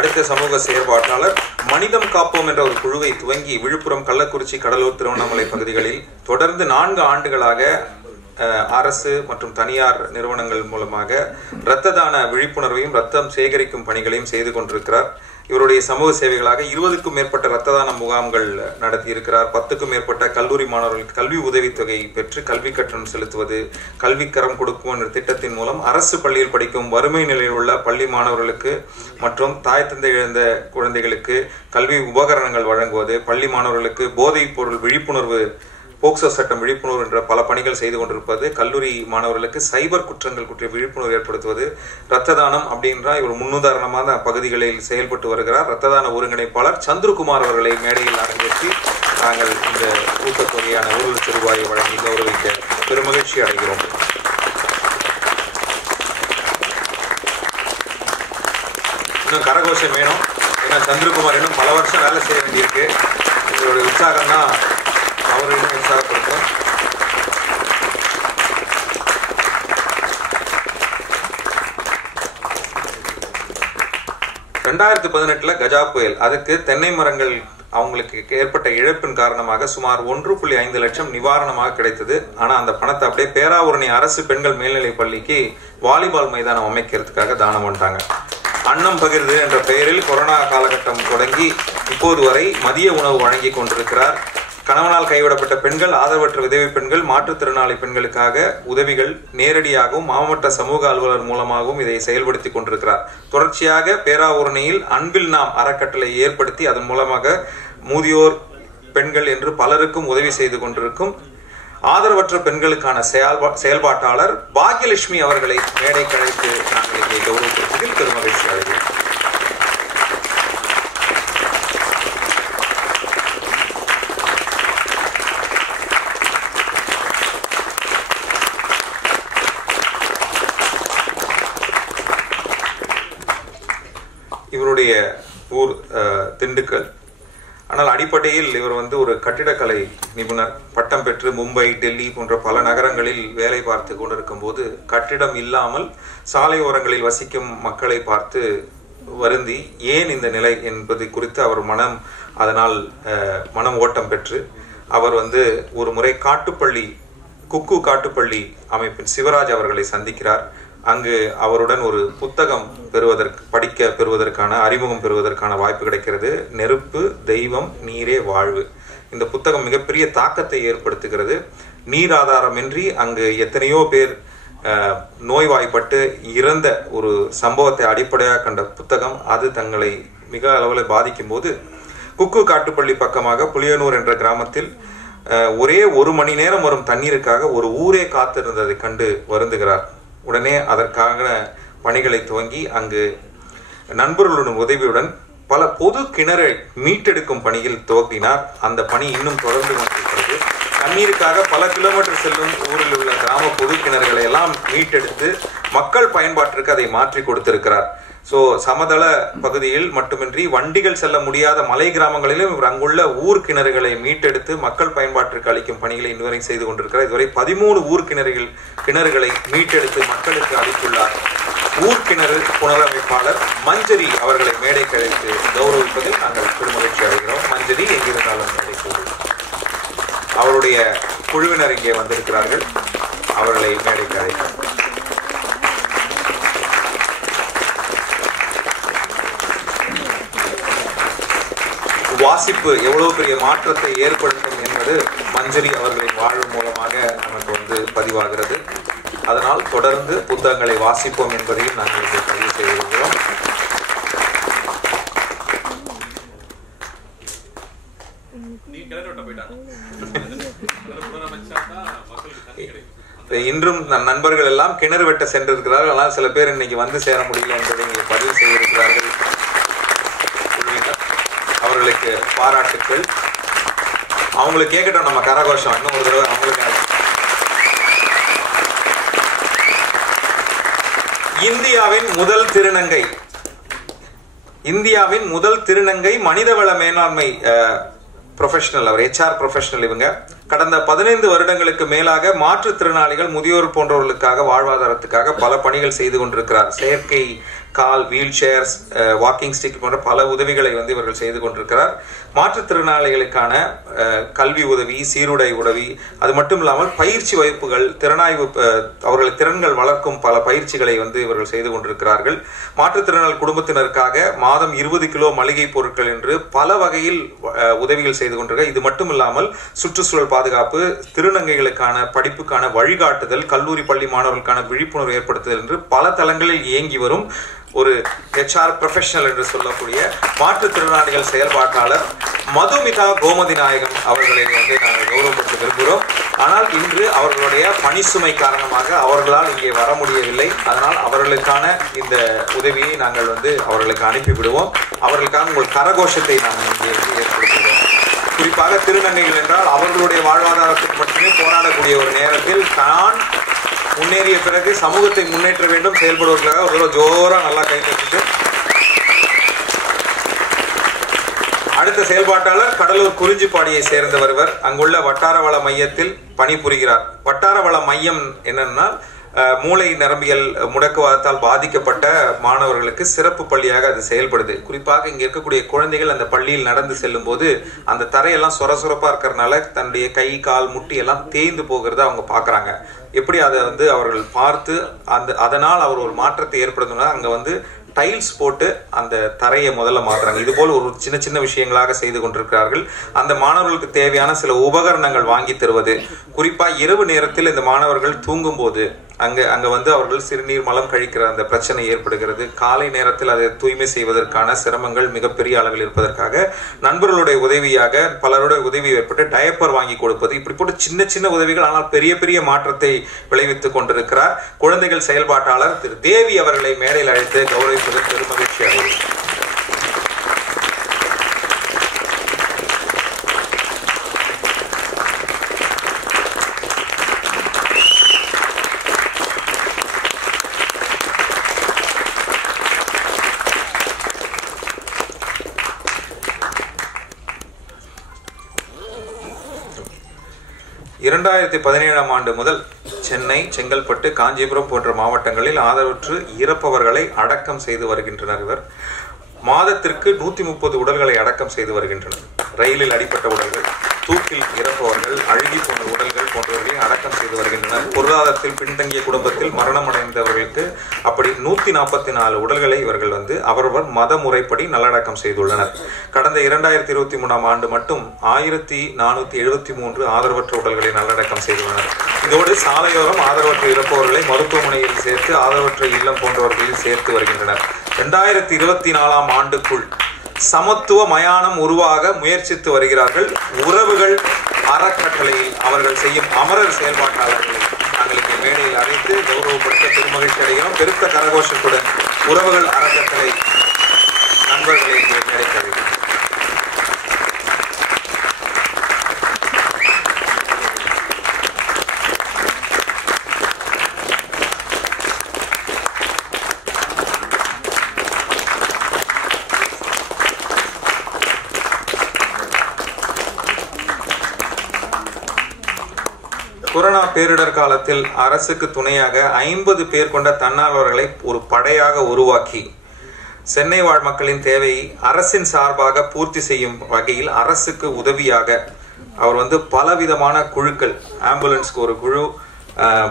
அடுத்த சமூக செயற்பாட்டாளர் மனிதம் காப்போம் என்ற ஒரு குழுவை துவங்கி விழுப்புரம், கள்ளக்குறிச்சி, கடலூர், திருவண்ணாமலை பகுதிகளில் தொடர்ந்து 4 ஆண்டுகளாக அரசு மற்றும் தனியார் நிறுவனங்கள் மூலமாக இரத்த தான விழிப்புணர்வையும் ரத்தம் சேகரிக்கும் பணிகளையும் செய்து கொண்டிருக்கிறார். இவருடைய சமூக சேவைகளாக 20க்கும் மேற்பட்ட இரத்த தான முகாம்கள் நடத்தி இருக்கிறார். 10க்கும் மேற்பட்ட கல்லூரி மாணவர்களுக்கு கல்வி உதவித்தொகை பெற்று கல்வி கட்டணம் செலுத்துவது, கல்விக்கரம் கொடுக்கும் என்ற திட்டத்தின் மூலம் அரசு பள்ளியில் படிக்கும் வறுமை நிலையில் உள்ள பள்ளி மாணவர்களுக்கு மற்றும் தாய் தந்தை இழந்த குழந்தைகளுக்கு கல்வி உபகரணங்கள் வழங்குவது, பள்ளி மாணவர்களுக்கு போதைப் பொருள் விழிப்புணர்வு, போக்சோ சட்டம் விழிப்புணர்வு என்ற பல பணிகள் செய்து கொண்டிருப்பது, கல்லூரி மாணவர்களுக்கு சைபர் குற்றங்கள் பற்றிய விழிப்புணர்வு ஏற்படுத்துவது, இரத்த தானம் அப்படின்ற இவர் முன்னுதாரணமான பகுதிகளில் செயல்பட்டு வருகிறார். இரத்த தான ஒருங்கிணைப்பாளர் சந்திரகுமார் அவர்களை மேடையில் அரங்கேற்றி நாங்கள் இந்த ஊக்கத்தொகையான 1 லட்சம் ரூபாயை வழங்கி கௌரவிக்க பெருமகிழ்ச்சி அடைகிறோம். இன்னும் கரகோஷம் வேணும். ஏன்னா சந்திரகுமார் இன்னும் பல வருஷம் வேலை செய்ய வேண்டியிருக்கு. இவருடைய உற்சாகம் தான் அவர்களும் உற்சாகப்படுத்தும். (2018) கஜா புயல், அதுக்கு தென்னை மரங்கள் அவங்களுக்கு ஏற்பட்ட இழப்பின் காரணமாக சுமார் 1.5 லட்சம் நிவாரணமாக கிடைத்தது. ஆனா அந்த பணத்தை அப்படியே பேராவூரணி அரசு பெண்கள் மேல்நிலை பள்ளிக்கு வாலிபால் மைதானம் அமைக்கிறதுக்காக தானம் பண்ணிட்டாங்க. அன்னம் பகிர்ந்து என்ற பெயரில் கொரோனா காலகட்டம் தொடங்கி இப்போது வரை மதிய உணவு வழங்கி கொண்டிருக்கிறார். கணவனால் கைவிடப்பட்ட பெண்கள், ஆதரவற்ற விதவை பெண்கள், மாற்றுத்திறனாளி பெண்களுக்காக உதவிகள் நேரடியாகவும் மாவட்ட சமூக அலுவலர் மூலமாகவும் இதை செயல்படுத்தி கொண்டிருக்கிறார். தொடர்ச்சியாக பேராவூரணியில் அன்பில் நாம் அறக்கட்டளை ஏற்படுத்தி அதன் மூலமாக முதியோர், பெண்கள் என்று பலருக்கும் உதவி செய்து கொண்டிருக்கும் ஆதரவற்ற பெண்களுக்கான செயல்பாட்டாளர் பாக்யலட்சுமி அவர்களை மேடை கழைத்து நாங்கள் இங்கே கௌரவிப்பதில் பெருமகிழ்ச்சி அடைகிறோம். இவருடைய ஊர் திண்டுக்கல். ஆனால் அடிப்படையில் இவர் ஒரு கட்டிடக்கலை நிபுணர், பட்டம் பெற்று மும்பை, டெல்லி போன்ற பல நகரங்களில் வேலை பார்த்து கொண்டிருக்கும் போது கட்டிடம் இல்லாமல் சாலை ஓரங்களில் வசிக்கும் மக்களை பார்த்து வருந்தி ஏன் இந்த நிலை என்பது குறித்து அவர் அதனால் மனம் ஓட்டம் பெற்று அவர் ஒரு முறை காட்டுப்பள்ளி, குக்கு காட்டுப்பள்ளி அமைப்பின் சிவராஜ் அவர்களை சந்திக்கிறார். அங்கு அவருடன் ஒரு புத்தகம் படிக்க பெறுவதற்கான, அறிமுகம் பெறுவதற்கான வாய்ப்பு கிடைக்கிறது. நெருப்பு, தெய்வம், நீரே வாழ்வு. இந்த புத்தகம் மிகப்பெரிய தாக்கத்தை ஏற்படுத்துகிறது. நீர் ஆதாரமின்றி அங்கு எத்தனையோ பேர் நோய்வாய்ப்பட்டு இறந்த ஒரு சம்பவத்தை அடிப்படையாக கண்ட புத்தகம் அது தங்களை மிக அளவில் பாதிக்கும் போது குக்கு காட்டுப்பள்ளி பக்கமாக புளியனூர் என்ற கிராமத்தில் ஒரே 1 மணி நேரம் வரும் தண்ணீருக்காக ஒரு ஊரே காத்திருந்ததை கண்டு வருந்துகிறார். உடனே அதற்கான பணிகளை துவங்கி அங்கு நண்பர்களுடன் உதவியுடன் பல பொது கிணறை மீட்டெடுக்கும் பணியில் துவக்கினார். அந்த பணி இன்னும் தொடர்ந்து கொண்டிருக்கிறது. தண்ணீருக்காக பல கிலோமீட்டர் செல்லும் ஊரில் உள்ள கிராம பொது கிணறுகளை எல்லாம் மீட்டெடுத்து மக்கள் பயன்பாட்டிற்கு அதை மாற்றி கொடுத்திருக்கிறார். சமதள பகுதியில் மட்டுமின்றி வண்டிகள் செல்ல முடியாத மலை கிராமங்களிலும் இவர் அங்குள்ள ஊர் கிணறுகளை மீட்டெடுத்து மக்கள் பயன்பாட்டிற்கு அளிக்கும் பணிகளை இதுவரை செய்து கொண்டிருக்கிறார். இதுவரை 13 ஊர் கிணறுகளை மீட்டெடுத்து மக்களுக்கு அளித்துள்ளார். ஊர் கிணறு புனரமைப்பாளர் மஞ்சரி அவர்களை மேடை கழித்து கௌரவிப்பதில் நாங்கள் பெருமகிழ்ச்சி அடைகிறோம். மஞ்சரி எங்கிருந்தாலும் மேடைக்கு அவருடைய குழுவினர் இங்கே வந்திருக்கிறார்கள். அவர்களை மேடைக்கு அழைக்கிறோம். வாசிப்பு எவ்வளவு பெரிய மாற்றத்தை ஏற்படுத்தும் என்பது மஞ்சரி அவர்களின் வாழ்வு மூலமாக நமக்கு வந்து பதிவாகிறது. அதனால் தொடர்ந்து புத்தகங்களை வாசிப்போம் என்பதையும் நாங்கள் இங்கே பதிவு செய்திருக்கிறோம். இன்றும் நண்பர்கள் எல்லாம் கிணறு வெட்ட சென்றிருக்கிறார்கள். ஆனால் சில பேர் இன்னைக்கு வந்து சேர முடியல என்பதை இங்கே பதிவு செய்திருக்கிறார்கள். அவர்களுக்கு பாராட்டுக்கள். அவங்களுக்கு கேட்கட்டும் நம்ம கரகோஷம் இன்னும் ஒரு தடவை அவங்களுக்காக. இந்தியாவின் முதல் திருநங்கை மனிதவள மேலாண்மை ப்ரொஃபஷனல், அவர் HR ப்ரொஃபஷனல். இவங்க கடந்த 15 வருடங்களுக்கு மேலாக மாற்றுத்திறனாளிகள், முதியோர் போன்றவர்களுக்காக வாழ்வாதாரத்துக்காக பல பணிகள் செய்து கொண்டிருக்கிறார். செயற்கை கால், வீல் சேர்ஸ், வாக்கிங் ஸ்டிக் போன்ற பல உதவிகளை வந்து இவர்கள் செய்து கொண்டிருக்கிறார். மாற்றுத்திறனாளிகளுக்கான கல்வி உதவி, சீருடை உதவி, அது மட்டும் இல்லாமல் பயிற்சி வகுப்புகள், திறனாய்வு, அவர்கள் திறன்கள் வளர்க்கும் பல பயிற்சிகளை வந்து இவர்கள் செய்து கொண்டிருக்கிறார்கள். மாற்றுத்திறனாளி குடும்பத்தினருக்காக மாதம் 20 கிலோ மளிகை பொருட்கள் என்று பல வகையில் உதவிகள் செய்து கொண்டிருக்கிறார். இது மட்டும் இல்லாமல் சுற்றுச்சூழல் பாதுகாப்பு, திருநங்கைகளுக்கான படிப்புக்கான வழிகாட்டுதல், கல்லூரி பள்ளி மாணவர்களுக்கான விழிப்புணர்வு ஏற்படுத்துதல் என்று பல தளங்களில் இயங்கி வரும் ஒரு HR ப்ரொஃபஷனல் என்று சொல்லக்கூடிய மாற்றுத்திறனாளிகள் செயல்பாட்டாளர் மதுமிதா கோமதி நாயகம் அவர்களை வந்து நாங்கள் கௌரவப்படுத்த விரும்புகிறோம். ஆனால் இன்று அவர்களுடைய பணி சுமை காரணமாக அவர்களால் இங்கே வர முடியவில்லை. அதனால் அவர்களுக்கான இந்த உதவியை நாங்கள் வந்து அவர்களுக்கு அனுப்பிவிடுவோம். அவர்களுக்கான உங்கள் கரகோஷத்தை நாங்கள் இங்கே ஏற்படுத்துகிறோம். குறிப்பாக திருநங்கைகள் என்றால் அவர்களுடைய வாழ்வாதாரத்துக்கு மட்டுமே போராடக்கூடிய ஒரு நேரத்தில் தான் முன்னேறிய பிறகு சமூகத்தை முன்னேற்ற வேண்டும் செயல்படுவதற்காக ஒரு ஜோரா நல்லா கை தட்டிட்டு. அடுத்த செயல்பாட்டாளர் கடலூர் குறிஞ்சிப்பாடியை சேர்ந்தவர். அங்குள்ள வட்டார வள மையத்தில் பணிபுரிகிறார். வட்டார வள மையம் என்னன்னா மூளை நரம்பியல் முடக்குவாதத்தால் பாதிக்கப்பட்ட மாணவர்களுக்கு சிறப்பு பள்ளியாக அது செயல்படுது. குறிப்பாக இங்க இருக்கக்கூடிய குழந்தைகள் அந்த பள்ளியில் நடந்து செல்லும் போது அந்த தரையெல்லாம் சொரசொரப்பா இருக்கிறதுனால தன்னுடைய கை, கால், முட்டி எல்லாம் தேய்ந்து போகிறத அவங்க பாக்குறாங்க. எப்படி அதை வந்து அவர்கள் பார்த்து அதனால் அவர் ஒரு மாற்றத்தை ஏற்படுத்தினா அங்க வந்து டைல்ஸ் போட்டு அந்த தரையை முதல்ல மாத்துறாங்க. இது போல ஒரு சின்ன சின்ன விஷயங்களாக செய்து கொண்டிருக்கிறார்கள். அந்த மாணவர்களுக்கு தேவையான சில உபகரணங்கள் வாங்கி தருவது, குறிப்பா இரவு நேரத்தில் இந்த மாணவர்கள் தூங்கும் போது அங்க வந்து அவர்கள் சிறுநீர் மலம் கழிக்கிற அந்த பிரச்சனை ஏற்படுகிறது. காலை நேரத்தில் அதை தூய்மை செய்வதற்கான சிரமங்கள் மிகப்பெரிய அளவில் இருப்பதற்காக நண்பர்களுடைய உதவியாக பலருடைய உதவி ஏற்பட்டு டயப்பர் வாங்கி கொடுப்பது, இப்படி போட்டு சின்ன சின்ன உதவிகள் ஆனால் பெரிய பெரிய மாற்றத்தை விளைவித்துக் கொண்டிருக்கிறார். குழந்தைகள் செயல்பாட்டாளர் திரு தேவி அவர்களை மேடையில் அழைத்து கௌரவிப்பது பெருமகிழ்ச்சி அடைகிறது. ஆண்டு முதல் சென்னை, செங்கல்பட்டு, காஞ்சிபுரம் போன்ற மாவட்டங்களில் ஆதரவற்று இறப்பவர்களை அடக்கம் செய்து வருகின்றனர். இவர் மாதத்திற்கு 130 உடல்களை அடக்கம் செய்து வருகின்றனர். ரயிலில் அடிப்பட்ட உடல்கள், தூக்கில் இறப்பவர்கள், அழுகி போன உடல்கள் போன்றவர்களை அடக்கம் செய்து வருகின்றனர். பொருளாதாரத்தில் பின்தங்கிய குடும்பத்தில் மரணம் அடைந்தவர்களுக்கு அப்படி 144 உடல்களை இவர்கள் வந்து அவரவர் மத முறைப்படி நல்லடக்கம் செய்துள்ளனர். கடந்த 2023 ஆண்டு மட்டும் 1473 ஆதரவற்ற உடல்களை நல்லடக்கம் செய்துள்ளனர். இதோடு சாலையோரம் ஆதரவற்ற இறப்பவர்களை மருத்துவமனையில் சேர்த்து ஆதரவற்ற இல்லம் போன்றவர்களில் சேர்த்து வருகின்றனர். 2024 ஆண்டுக்குள் சமத்துவ மயானம் உருவாக முயற்சித்து வருகிறார்கள். உறவுகள் அறக்கட்டளையில் அவர்கள் செய்யும் அமரர் செயல்பாட்டாளர்களை தங்களுக்கு மேடையில் அழைத்து கௌரவப்படுத்த பெருமகிழ்ச்சி அடைகிறோம். பெருத்த கரகோஷத்துடன் உறவுகள் அறக்கட்டளை நண்பர்களை இங்கே கிடைக்கிறது. கொரோனா பேரிடர் காலத்தில் அரசுக்கு துணையாக 50 பேர் கொண்ட தன்னார்வலர்களை ஒரு படையாக உருவாக்கி சென்னை வாழ் மக்களின் தேவையை அரசின் சார்பாக பூர்த்தி செய்யும் வகையில் அரசுக்கு உதவியாக அவர் வந்து பலவிதமான குழுக்கள், ஆம்புலன்ஸ்க்கு ஒரு குழு,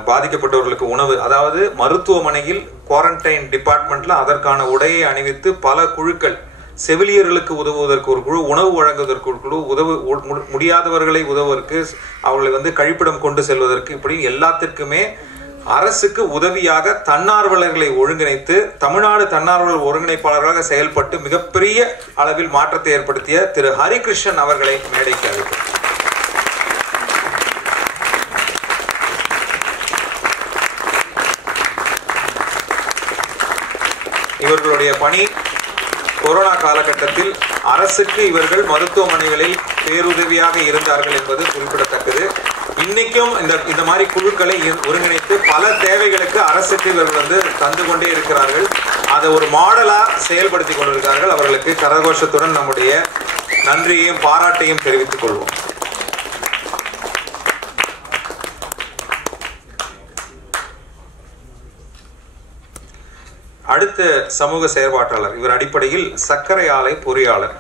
பாதிக்கப்பட்டவர்களுக்கு உணவு, அதாவது மருத்துவமனையில் குவாரண்டைன் டிபார்ட்மெண்ட்ல அதற்கான உடையை அணிவித்து பல குழுக்கள் செவிலியர்களுக்கு உதவுவதற்கு ஒரு குழு, உணவு வழங்குவதற்கு ஒரு குழு, முடியாதவர்களை உதவுவதற்கு, அவர்களை வந்து கழிப்பிடம் கொண்டு செல்வதற்கு, இப்படி எல்லாத்திற்குமே அரசுக்கு உதவியாக தன்னார்வலர்களை ஒருங்கிணைத்து தமிழ்நாடு தன்னார்வலர் ஒருங்கிணைப்பாளர்களாக செயல்பட்டு மிகப்பெரிய அளவில் மாற்றத்தை ஏற்படுத்திய திரு ஹரிகிருஷ்ணன் அவர்களை மேடைக்கு அழைக்கிறேன். இவர்களுடைய பணி கொரோனா காலகட்டத்தில் அரசுக்கு இவர்கள் மருத்துவமனைகளில் பேருதவியாக இருந்தார்கள் என்பது குறிப்பிடத்தக்கது. இன்னைக்கும் இந்த மாதிரி குழுக்களை ஒருங்கிணைத்து பல தேவைகளுக்கு அரசுக்கு இவர்கள் வந்து தந்து கொண்டே இருக்கிறார்கள். அதை ஒரு மாடலா செயல்படுத்தி கொண்டிருக்கிறார்கள். அவர்களுக்கு கரகோஷத்துடன் நம்முடைய நன்றியையும் பாராட்டையும் தெரிவித்துக் கொள்வோம். அடுத்த சமூக செயற்பாட்டாளர், இவர் அடிப்படையில் சர்க்கரை ஆலை பொறியாளர்.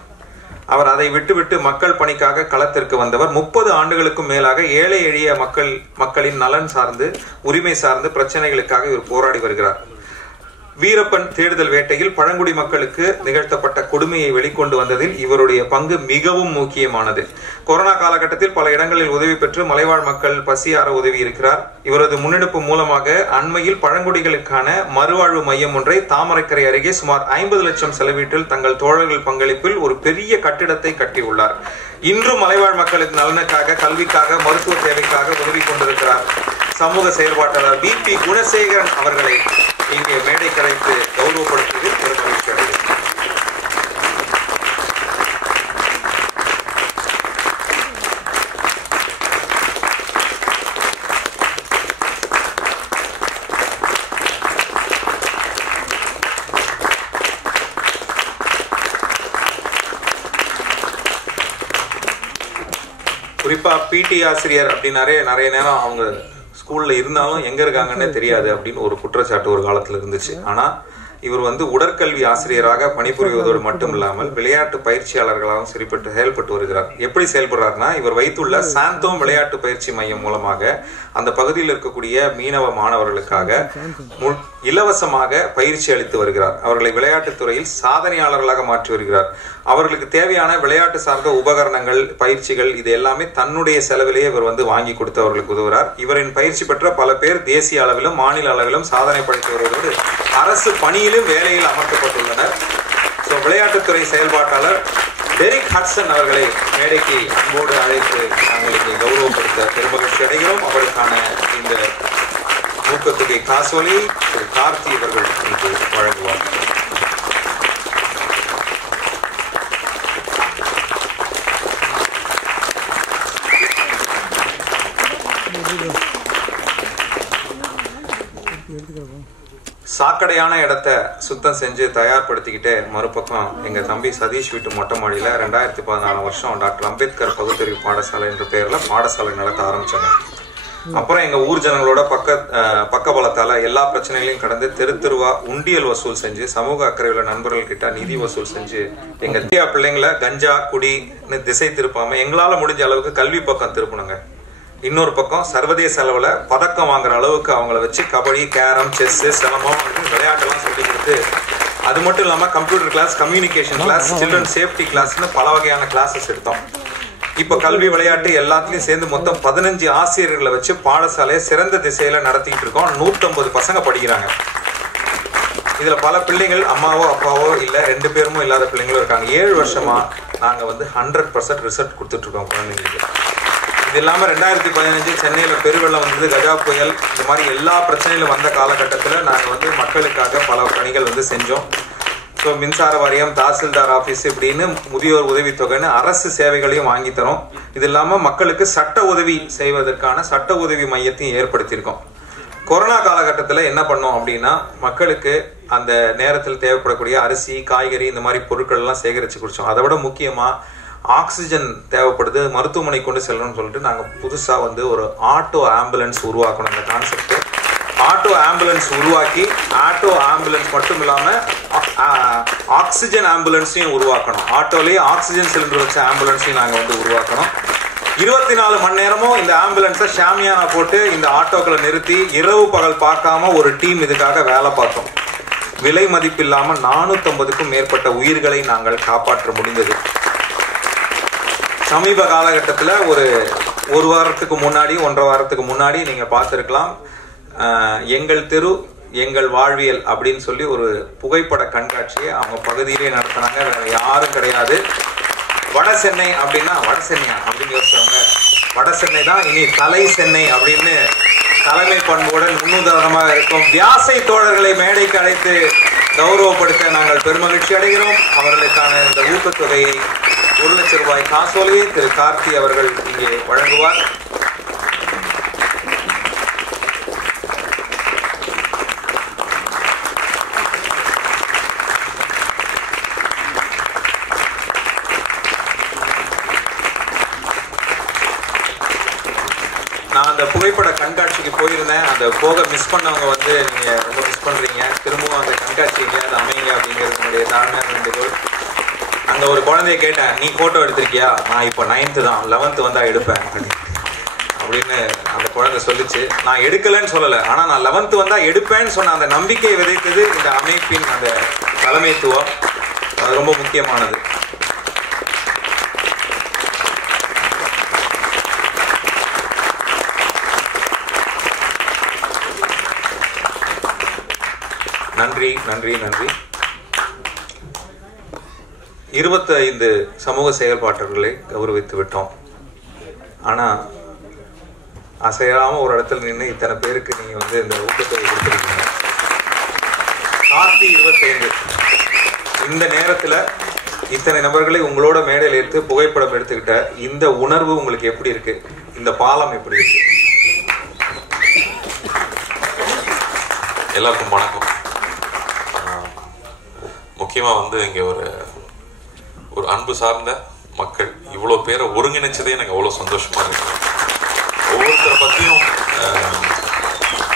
அவர் அதை விட்டுவிட்டு மக்கள் பணிக்காக களத்திற்கு வந்தவர். 30 ஆண்டுகளுக்கும் மேலாக ஏழை எளிய மக்களின் நலன் சார்ந்து, உரிமை சார்ந்து பிரச்சனைகளுக்காக இவர் போராடி வருகிறார். வீரப்பன் தேடுதல் வேட்டையில் பழங்குடி மக்களுக்கு நிகழ்த்தப்பட்ட கொடுமையை வெளிக்கொண்டு வந்ததில் இவருடைய பங்கு மிகவும் முக்கியமானது. கொரோனா காலகட்டத்தில் பல இடங்களில் உதவி பெற்று மலைவாழ் மக்கள் பசியார உதவி இருக்கிறார். இவரது முன்னெடுப்பு மூலமாக அண்மையில் பழங்குடிகளுக்கான மறுவாழ்வு மையம் ஒன்றை தாமரைக்கரை அருகே சுமார் 50 லட்சம் செலவீட்டில் தங்கள் தோழர்கள் பங்களிப்பில் ஒரு பெரிய கட்டிடத்தை கட்டியுள்ளார். இன்றும் மலைவாழ் மக்களுக்கு நலனுக்காக, கல்விக்காக, மருத்துவ தேவைக்காக உதவி கொண்டிருக்கிறார். சமூக செயல்பாட்டாளர் பி குணசேகரன் அவர்களை இங்கே மேடை கலைத்து கௌரவப்படுத்தியது பெருமகிழ்ச்சி அடைகிறது. குறிப்பா பிடி ஆசிரியர் அப்படின்னாரே நிறைய நேரம் அவங்க ஸ்கூல்ல இருந்தாலும் எங்க இருக்காங்கன்னே தெரியாது அப்படின்னு ஒரு குற்றச்சாட்டு ஒரு காலத்துல இருந்துச்சு. ஆனா இவர் வந்து உடற்கல்வி ஆசிரியராக பணிபுரிவதோடு மட்டும் இல்லாமல் விளையாட்டு பயிற்சியாளர்களாகவும் செயல்பட்டு வருகிறார். எப்படி செயல்படுறாருன்னா, இவர் வைத்துள்ள சாந்தோம் விளையாட்டு பயிற்சி மையம் மூலமாக அந்த பகுதியில் இருக்கக்கூடிய மீனவ மாணவர்களுக்காக இலவசமாக பயிற்சி அளித்து வருகிறார். அவர்களை விளையாட்டுத் துறையில் சாதனையாளர்களாக மாற்றி வருகிறார். அவர்களுக்கு தேவையான விளையாட்டு சார்ந்த உபகரணங்கள், பயிற்சிகள், இது எல்லாமே தன்னுடைய செலவிலேயே இவர் வந்து வாங்கி கொடுத்து அவர்களுக்கு உதவுகிறார். இவரின் பயிற்சி பெற்ற பல பேர் தேசிய அளவிலும் மாநில அளவிலும் சாதனை படைத்து வருவதோடு அரசு பணியிலும் வேலையில் அமர்த்தப்பட்டுள்ளனர். விளையாட்டுத்துறை செயல்பாட்டாளர் டெரிக் ஹட்சன் அவர்களை மேடைக்கு அன்போடு அழைத்து நாங்கள் இங்கே கௌரவப்படுத்த பெருமகிழ்ச்சி அடைகிறோம். அவருக்கான இந்த ஊக்கத்தொகை காசோலை திரு கார்த்தி அவர்கள் இன்று வழங்குவார். சாக்கடையான இடத்த சுத்தம் செஞ்சு தயார்படுத்திக்கிட்டு மறுபக்கம் எங்க தம்பி சதீஷ் வீட்டு மொட்டை மாடியில 2014 வருஷம் டாக்டர் அம்பேத்கர் பகுத்தறிவு பாடசாலை என்ற பெயர்ல பாடசாலை நடத்த ஆரம்பிச்சாங்க. அப்புறம் எங்க ஊர் ஜனங்களோட பக்க பலத்தால எல்லா பிரச்சனைகளையும் கடந்து தெருவா உண்டியல் வசூல் செஞ்சு சமூக அக்கறையுள்ள நண்பர்கள் கிட்ட நிதி வசூல் செஞ்சு எங்க பிள்ளைங்களை கஞ்சா குடின்னு திசை திருப்பாம எங்களால முடிஞ்ச அளவுக்கு கல்வி பக்கம் திருப்பணுங்க. இன்னொரு பக்கம் சர்வதேச அளவுல பதக்கம் வாங்குற அளவுக்கு அவங்கள வச்சு கபடி, கேரம், செஸ், சிலம்பம் விளையாட்டெல்லாம் சொல்லி கொடுத்து, அது மட்டும் இல்லாம computer class, communication class, children safety கிளாஸ்னு பல வகையான கிளாஸஸ் எடுத்தோம். இப்ப கல்வி, விளையாட்டு எல்லாத்துலயும் சேர்ந்து மொத்தம் 15 ஆசிரியர்களை வச்சு பாடசாலையை சிறந்த திசையில நடத்திட்டு இருக்கோம். 150 பசங்க படிக்கிறாங்க. இதுல பல பிள்ளைகள் அம்மாவோ அப்பாவோ இல்ல 2 பேருமோ இல்லாத பிள்ளைங்களும் இருக்காங்க. 7 வருஷமா நாங்க வந்து 100% ரிசல்ட் கொடுத்துட்டு இருக்கோம் குழந்தைங்களுக்கு. இது இல்லாம 2015 சென்னையில பெருவெள்ளம் வந்தது, கஜா புயல், இந்த மாதிரி எல்லா பிரச்சனைகளும் வந்த காலகட்டத்தில் நாங்க வந்து மக்களுக்காக பல பணிகள் வந்து செஞ்சோம். ஸோ மின்சார வாரியம், தாசில்தார் ஆபீஸ் இப்படின்னு முதியோர் உதவித்தொகைன்னு அரசு சேவைகளையும் வாங்கி தரோம். இது இல்லாம மக்களுக்கு சட்ட உதவி செய்வதற்கான சட்ட உதவி மையத்தையும் ஏற்படுத்தியிருக்கோம். கொரோனா காலகட்டத்தில் என்ன பண்ணோம் அப்படின்னா, மக்களுக்கு அந்த நேரத்தில் தேவைப்படக்கூடிய அரிசி, காய்கறி, இந்த மாதிரி பொருட்கள் எல்லாம் சேகரிச்சு குடிச்சோம். அதை விட முக்கியமா ஆக்சிஜன் தேவைப்படுது, மருத்துவமனை கொண்டு செல்லணும்னு சொல்லிட்டு நாங்க புதுசா வந்து ஒரு ஆட்டோ ஆம்புலன்ஸ் உருவாக்கணும். இந்த கான்செப்ட் ஆட்டோ ஆம்புலன்ஸ் உருவாக்கி, ஆட்டோ ஆம்புலன்ஸ் மட்டும் இல்லாம ஆக்சிஜன் ஆம்புலன்ஸையும் உருவாக்கணும். ஆட்டோலயே ஆக்சிஜன் சிலிண்டர் வச்ச ஆம்புலன்ஸையும் நாங்க வந்து உருவாக்கணும். 24 மணி நேரமும் இந்த ஆம்புலன்ஸை ஷாமியானா போட்டு இந்த ஆட்டோக்களை நிறுத்தி இரவு பகல் பார்க்காம ஒரு டீம் இதுக்காக வேலை பார்த்தோம். விலை மதிப்பில்லாமல் 450க்கும் மேற்பட்ட உயிர்களை நாங்கள் காப்பாற்ற முடிந்தது. சமீப காலகட்டத்தில் ஒரு வாரத்துக்கு முன்னாடி 1.5 வாரத்துக்கு முன்னாடி நீங்கள் பார்த்துருக்கலாம், எங்கள் தெரு எங்கள் வாழ்வியல் அப்படின்னு சொல்லி ஒரு புகைப்பட கண்காட்சியை அவங்க பகுதியிலே நடத்தினாங்க. வேற யாரும் கிடையாது. வட சென்னை அப்படின்னா வட சென்னையா அப்படின்னு யோசிச்சவங்க வட சென்னை தான் இனி தலை சென்னை அப்படின்னு தலைமை பண்புடன் முன்னுதாரணமாக இருக்கும் வியாசை தோழர்களை மேடைக்கு அழைத்து கௌரவப்படுத்த நாங்கள் பெருமகிழ்ச்சி அடைகிறோம். அவர்களுக்கான இந்த ஊக்கத்தொகையை 1 லட்சம் ரூபாய் காசோலையை திரு கார்த்தி அவர்கள் இங்கே வழங்குவார். நான் அந்த புகைப்பட கண்காட்சிக்கு போயிருந்தேன். அந்த போக மிஸ் பண்ணவங்க வந்து நீங்கள் ரொம்ப மிஸ் பண்ணுறீங்க. திரும்பவும் அந்த கண்காட்சி எங்கேயாவது அமைங்க அப்படிங்கிறது என்னுடைய தாழ்மையான வேண்டுகோள். அந்த ஒரு குழந்தைய கேட்டேன், நீ ஃபோட்டோ எடுத்திருக்கியா? நான் இப்போ 9th தான், 11th வந்தால் எடுப்பேன் அப்படின்னு அந்த குழந்தை சொல்லிச்சு. நான் எடுக்கலைன்னு சொல்லலை, ஆனால் நான் 11th வந்தால் எடுப்பேன்னு சொன்ன அந்த நம்பிக்கையை விதைத்தது இந்த அமைப்பின் அந்த தலைமைத்துவம். அது ரொம்ப முக்கியமானது. நன்றி நன்றி நன்றி. 25 சமூக செயல்பாட்டர்களை கௌரவித்து விட்டோம். ஆனால் அசையாமல் ஒரு இடத்துல நின்று இத்தனை பேருக்கு நீங்கள் வந்து இந்த ஊக்கத்தொகை கொடுத்துருக்கீங்க. கார்த்தி 25 இந்த நேரத்தில் இத்தனை நபர்களை உங்களோட மேடையில் எடுத்து புகைப்படம் எடுத்துக்கிட்ட இந்த உணர்வு உங்களுக்கு எப்படி இருக்கு? இந்த பாலம் எப்படி இருக்கு? எல்லாருக்கும் வணக்கம். முக்கியமாக வந்து இங்கே ஒரு அன்பு சார்ந்த மக்கள் இவ்வளோ பேரை ஒருங்கிணைச்சதே எனக்கு அவ்வளோ சந்தோஷமாக இருக்கு. ஒவ்வொருத்தரை பற்றியும்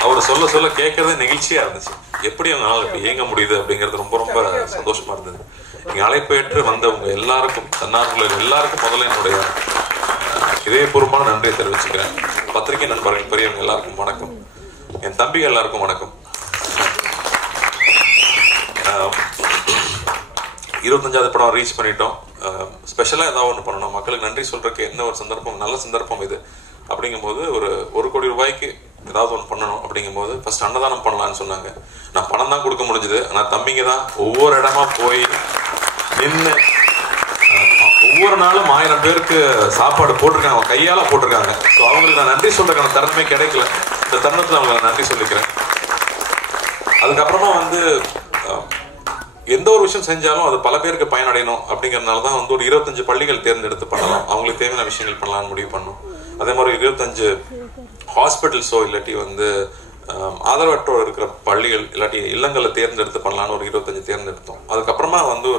அவர் சொல்ல சொல்ல கேட்கறதே நெகிழ்ச்சியாக இருந்துச்சு. எப்படி அவங்களால இப்போ இயங்க முடியுது அப்படிங்கிறது ரொம்ப ரொம்ப சந்தோஷமாக இருந்தது. இங்கே அழைப்பேற்று வந்தவங்க எல்லாருக்கும், தன்னார்வலர்கள் எல்லாருக்கும் முதல்ல என்னுடைய இதயபூர்வமான நன்றியை தெரிவிச்சுக்கிறேன். பத்திரிகை நண்பர்கள் பெரியவங்க எல்லாருக்கும் வணக்கம். என் தம்பிகள் எல்லாருக்கும் வணக்கம். 25வது படம் ரீச் பண்ணிட்டோம். ஸ்பெஷலாக ஏதாவது ஒன்று பண்ணணும், மக்களுக்கு நன்றி சொல்றதுக்கு என்ன ஒரு சந்தர்ப்பம், நல்ல சந்தர்ப்பம் இது. அப்படிங்கும்போது ஒரு கோடி ரூபாய்க்கு ஏதாவது ஒன்று பண்ணணும். அப்படிங்கும்போது ஃபர்ஸ்ட் அன்னதானம் பண்ணலான்னு சொன்னாங்க. நான் பணம் தான் கொடுக்க முடிஞ்சது. ஆனால் தம்பிங்க தான் ஒவ்வொரு இடமா போய் நின்று ஒவ்வொரு நாளும் 1000 பேருக்கு சாப்பாடு போட்டிருக்காங்க, அவங்க கையால் போட்டிருக்காங்க. ஸோ அவங்களுக்கு நான் நன்றி சொல்றதுக்கான தருணமே கிடைக்கல. இந்த தருணத்தில் அவங்களுக்கு நன்றி சொல்லிக்கிறேன். அதுக்கப்புறமா வந்து எந்த ஒரு விஷயம் செஞ்சாலும் அது பல பேருக்கு பயனடையணும் அப்படிங்கிறதுனால தான் வந்து ஒரு 25 பள்ளிகள் தேர்ந்தெடுத்து பண்ணலாம், அவங்களுக்கு தேவையான விஷயங்கள் பண்ணலாம்னு முடிவு பண்ணோம். அதே மாதிரி 25 ஹாஸ்பிட்டல்ஸோ இல்லாட்டி வந்து ஆதரவற்றோர் இருக்கிற பள்ளிகள் இல்லாட்டி இல்லங்களை தேர்ந்தெடுத்து பண்ணலான்னு ஒரு 25 தேர்ந்தெடுத்தோம். அதுக்கப்புறமா வந்து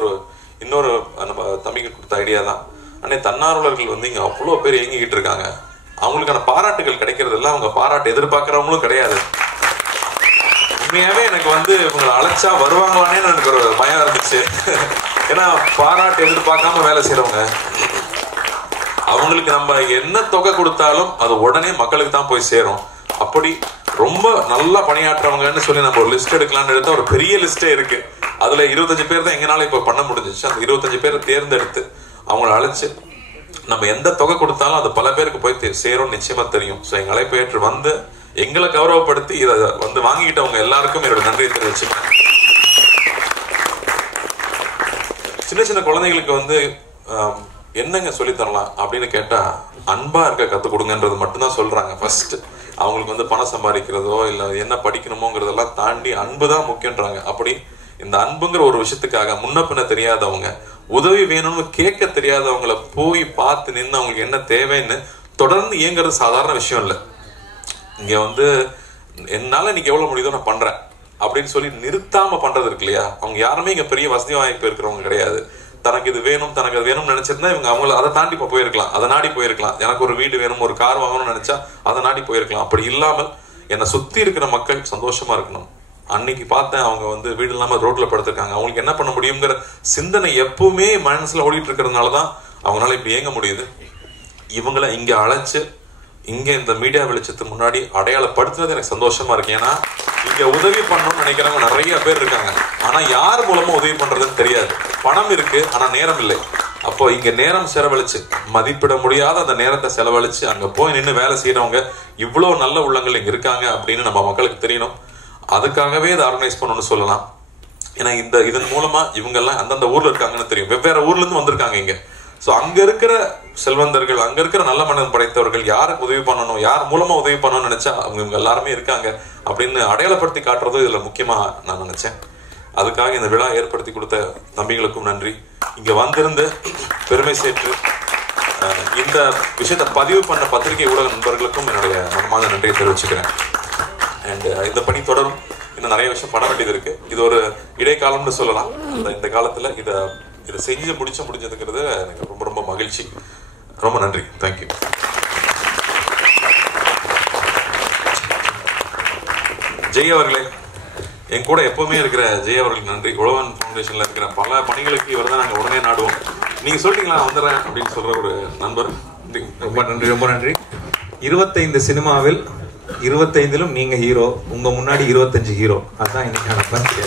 இன்னொரு நம்ம தம்பிக்கு கொடுத்த ஐடியா தான், அன்னை தன்னார்வலர்கள் வந்து இங்கே அவ்வளோ பேர் இயங்கிக்கிட்டு இருக்காங்க. அவங்களுக்கான பாராட்டுகள் கிடைக்கிறது இல்லை, அவங்க பாராட்டு எதிர்பார்க்குறவங்களும் கிடையாது. உண்மையாவே எனக்கு வந்து இவங்களை அழைச்சா வருவாங்களானே எனக்கு ஒரு பயம் இருந்துச்சு. ஏன்னா பாராட்டு எதிர்பார்க்காம வேலை செய்யறவங்க, அவங்களுக்கு நம்ம என்ன தொகை கொடுத்தாலும் அது உடனே மக்களுக்கு தான் போய் சேரும். அப்படி ரொம்ப நல்லா பணியாற்றுறவங்கன்னு சொல்லி நம்ம ஒரு லிஸ்ட் எடுக்கலாம்னு எடுத்தா ஒரு பெரிய லிஸ்டே இருக்கு. அதுல 25 பேர் தான் எங்கனால இப்ப பண்ண முடிஞ்சிச்சு. அந்த 25 பேரை தேர்ந்தெடுத்து அவங்களை அழைச்சு நம்ம எந்த தொகை கொடுத்தாலும் அது பல பேருக்கு போய் சேரும் நிச்சயமா தெரியும். ஸோ எங்க அழைப்பு ஏற்று வந்து எங்களை கௌரவப்படுத்தி இதை வந்து வாங்கிக்கிட்டவங்க எல்லாருக்கும் என்னோட நன்றியை தெரிவிச்சுக்கிறேன். சின்ன சின்ன குழந்தைகளுக்கு வந்து என்னங்க சொல்லித்தரலாம் அப்படின்னு கேட்டா அன்பா இருக்க கத்துக் கொடுங்கன்றது மட்டும்தான் சொல்றாங்க. ஃபர்ஸ்ட் அவங்களுக்கு வந்து பணம் சம்பாதிக்கிறதோ இல்ல என்ன படிக்கணுமோங்கிறதெல்லாம் தாண்டி அன்பு தான் முக்கியன்றாங்க. அப்படி இந்த அன்புங்கிற ஒரு விஷயத்துக்காக முன்ன பின்ன தெரியாதவங்க, உதவி வேணும்னு கேட்க தெரியாதவங்களை போய் பார்த்து நின்று அவங்களுக்கு என்ன தேவைன்னு தொடர்ந்து இயங்குறது சாதாரண விஷயம் இல்லை. இங்க வந்து என்னால இன்னைக்கு எவ்வளவு முடியுதோ நான் பண்றேன் அப்படின்னு சொல்லி நிறுத்தாம பண்றது இருக்கு இல்லையா, அவங்க யாருமே இங்க பெரிய வசதி வாய்ப்பு இருக்கிறவங்க கிடையாது. தனக்கு இது வேணும் தனக்கு அது வேணும்னு நினைச்சிருந்தா இவங்க அவங்கள அதை தாண்டி போயிருக்கலாம், அதை நாடி போயிருக்கலாம். எனக்கு ஒரு வீடு வேணும் ஒரு கார் வாங்கணும்னு நினைச்சா அதை நாடி போயிருக்கலாம். அப்படி இல்லாமல் என்னை சுத்தி இருக்கிற மக்கள் சந்தோஷமா இருக்கணும். அன்னைக்கு பார்த்தேன் அவங்க வந்து வீடு இல்லாம ரோட்ல படுத்திருக்காங்க, அவங்களுக்கு என்ன பண்ண முடியுங்கிற சிந்தனை எப்பவுமே மனசுல ஓடிட்டு இருக்கிறதுனாலதான் அவங்களால இப்படி இயங்க முடியுது. இவங்களை இங்க அழைச்சு இங்க இந்த மீடியா வெளிச்சத்துக்கு முன்னாடி அடையாளப்படுத்துறது எனக்கு சந்தோஷமா இருக்கு. ஏன்னா இங்க உதவி பண்ணணும்னு நினைக்கிறவங்க நிறைய பேர் இருக்காங்க. ஆனா யார் மூலமா உதவி பண்றதுன்னு தெரியாது. பணம் இருக்கு, ஆனா நேரம் இல்லை. அப்போ இங்க நேரம் செலவழிச்சு, மதிப்பிட முடியாத அந்த நேரத்தை செலவழிச்சு அங்க போய் நின்று வேலை செய்யறவங்க இவ்வளவு நல்ல உள்ளங்கள் இங்க இருக்காங்க அப்படின்னு நம்ம மக்களுக்கு தெரியணும். அதுக்காகவே இதை ஆர்கனைஸ் பண்ணணும்னு சொல்லலாம். ஏன்னா இதன் மூலமா இவங்க எல்லாம் அந்தந்த ஊர்ல இருக்காங்கன்னு தெரியும். வெவ்வேறு ஊர்ல இருந்து வந்திருக்காங்க இங்க. ஸோ அங்க இருக்கிற செல்வந்தர்கள், அங்க இருக்கிற நல்ல மனம் படைத்தவர்கள் யாருக்கு உதவி பண்ணணும், யார் மூலமா உதவி பண்ணணும்னு நினைச்சா அவங்க எல்லாருமே இருக்காங்க அப்படின்னு அடையாளப்படுத்தி காட்டுறதும் இதுல முக்கியமா நான் நினைச்சேன். அதுக்காக இந்த விழா ஏற்படுத்தி கொடுத்த தம்பிகளுக்கும் நன்றி. இங்க வந்திருந்து பெருமை சேர்த்து இந்த விஷயத்தை பதிவு பண்ண பத்திரிகை ஊடக நண்பர்களுக்கும் என்னுடைய மனமான நன்றியை தெரிவிச்சுக்கிறேன். அண்ட் இந்த பணி தொடரும். இன்னும் நிறைய விஷயம் பண்ண வேண்டியது இருக்கு. இது ஒரு இடைக்காலம்னு சொல்லலாம். இந்த காலத்துல இதை செஞ்சு முடிஞ்சதுங்கிறது எனக்கு ரொம்ப ரொம்ப மகிழ்ச்சி. ரொம்ப நன்றி. தேங்க்யூ. ஜெய் அவர்களே, என் கூட எப்பவுமே இருக்கிற ஜெய் அவர்களுக்கு நன்றி. உழவன் ஃபவுண்டேஷன்ல இருக்கிற பல பணிகளுக்கு இவர் தான் நாங்கள் உடனே நாடுவோம். நீங்க சொல்லிட்டீங்களா வந்துடுறேன் அப்படின்னு சொல்ற ஒரு நண்பர். ரொம்ப நன்றி, ரொம்ப நன்றி. 25 சினிமாவில் 25லும் நீங்க ஹீரோ, உங்க முன்னாடி 25 ஹீரோ. அதுதான் இன்னைக்கான பஞ்ச்.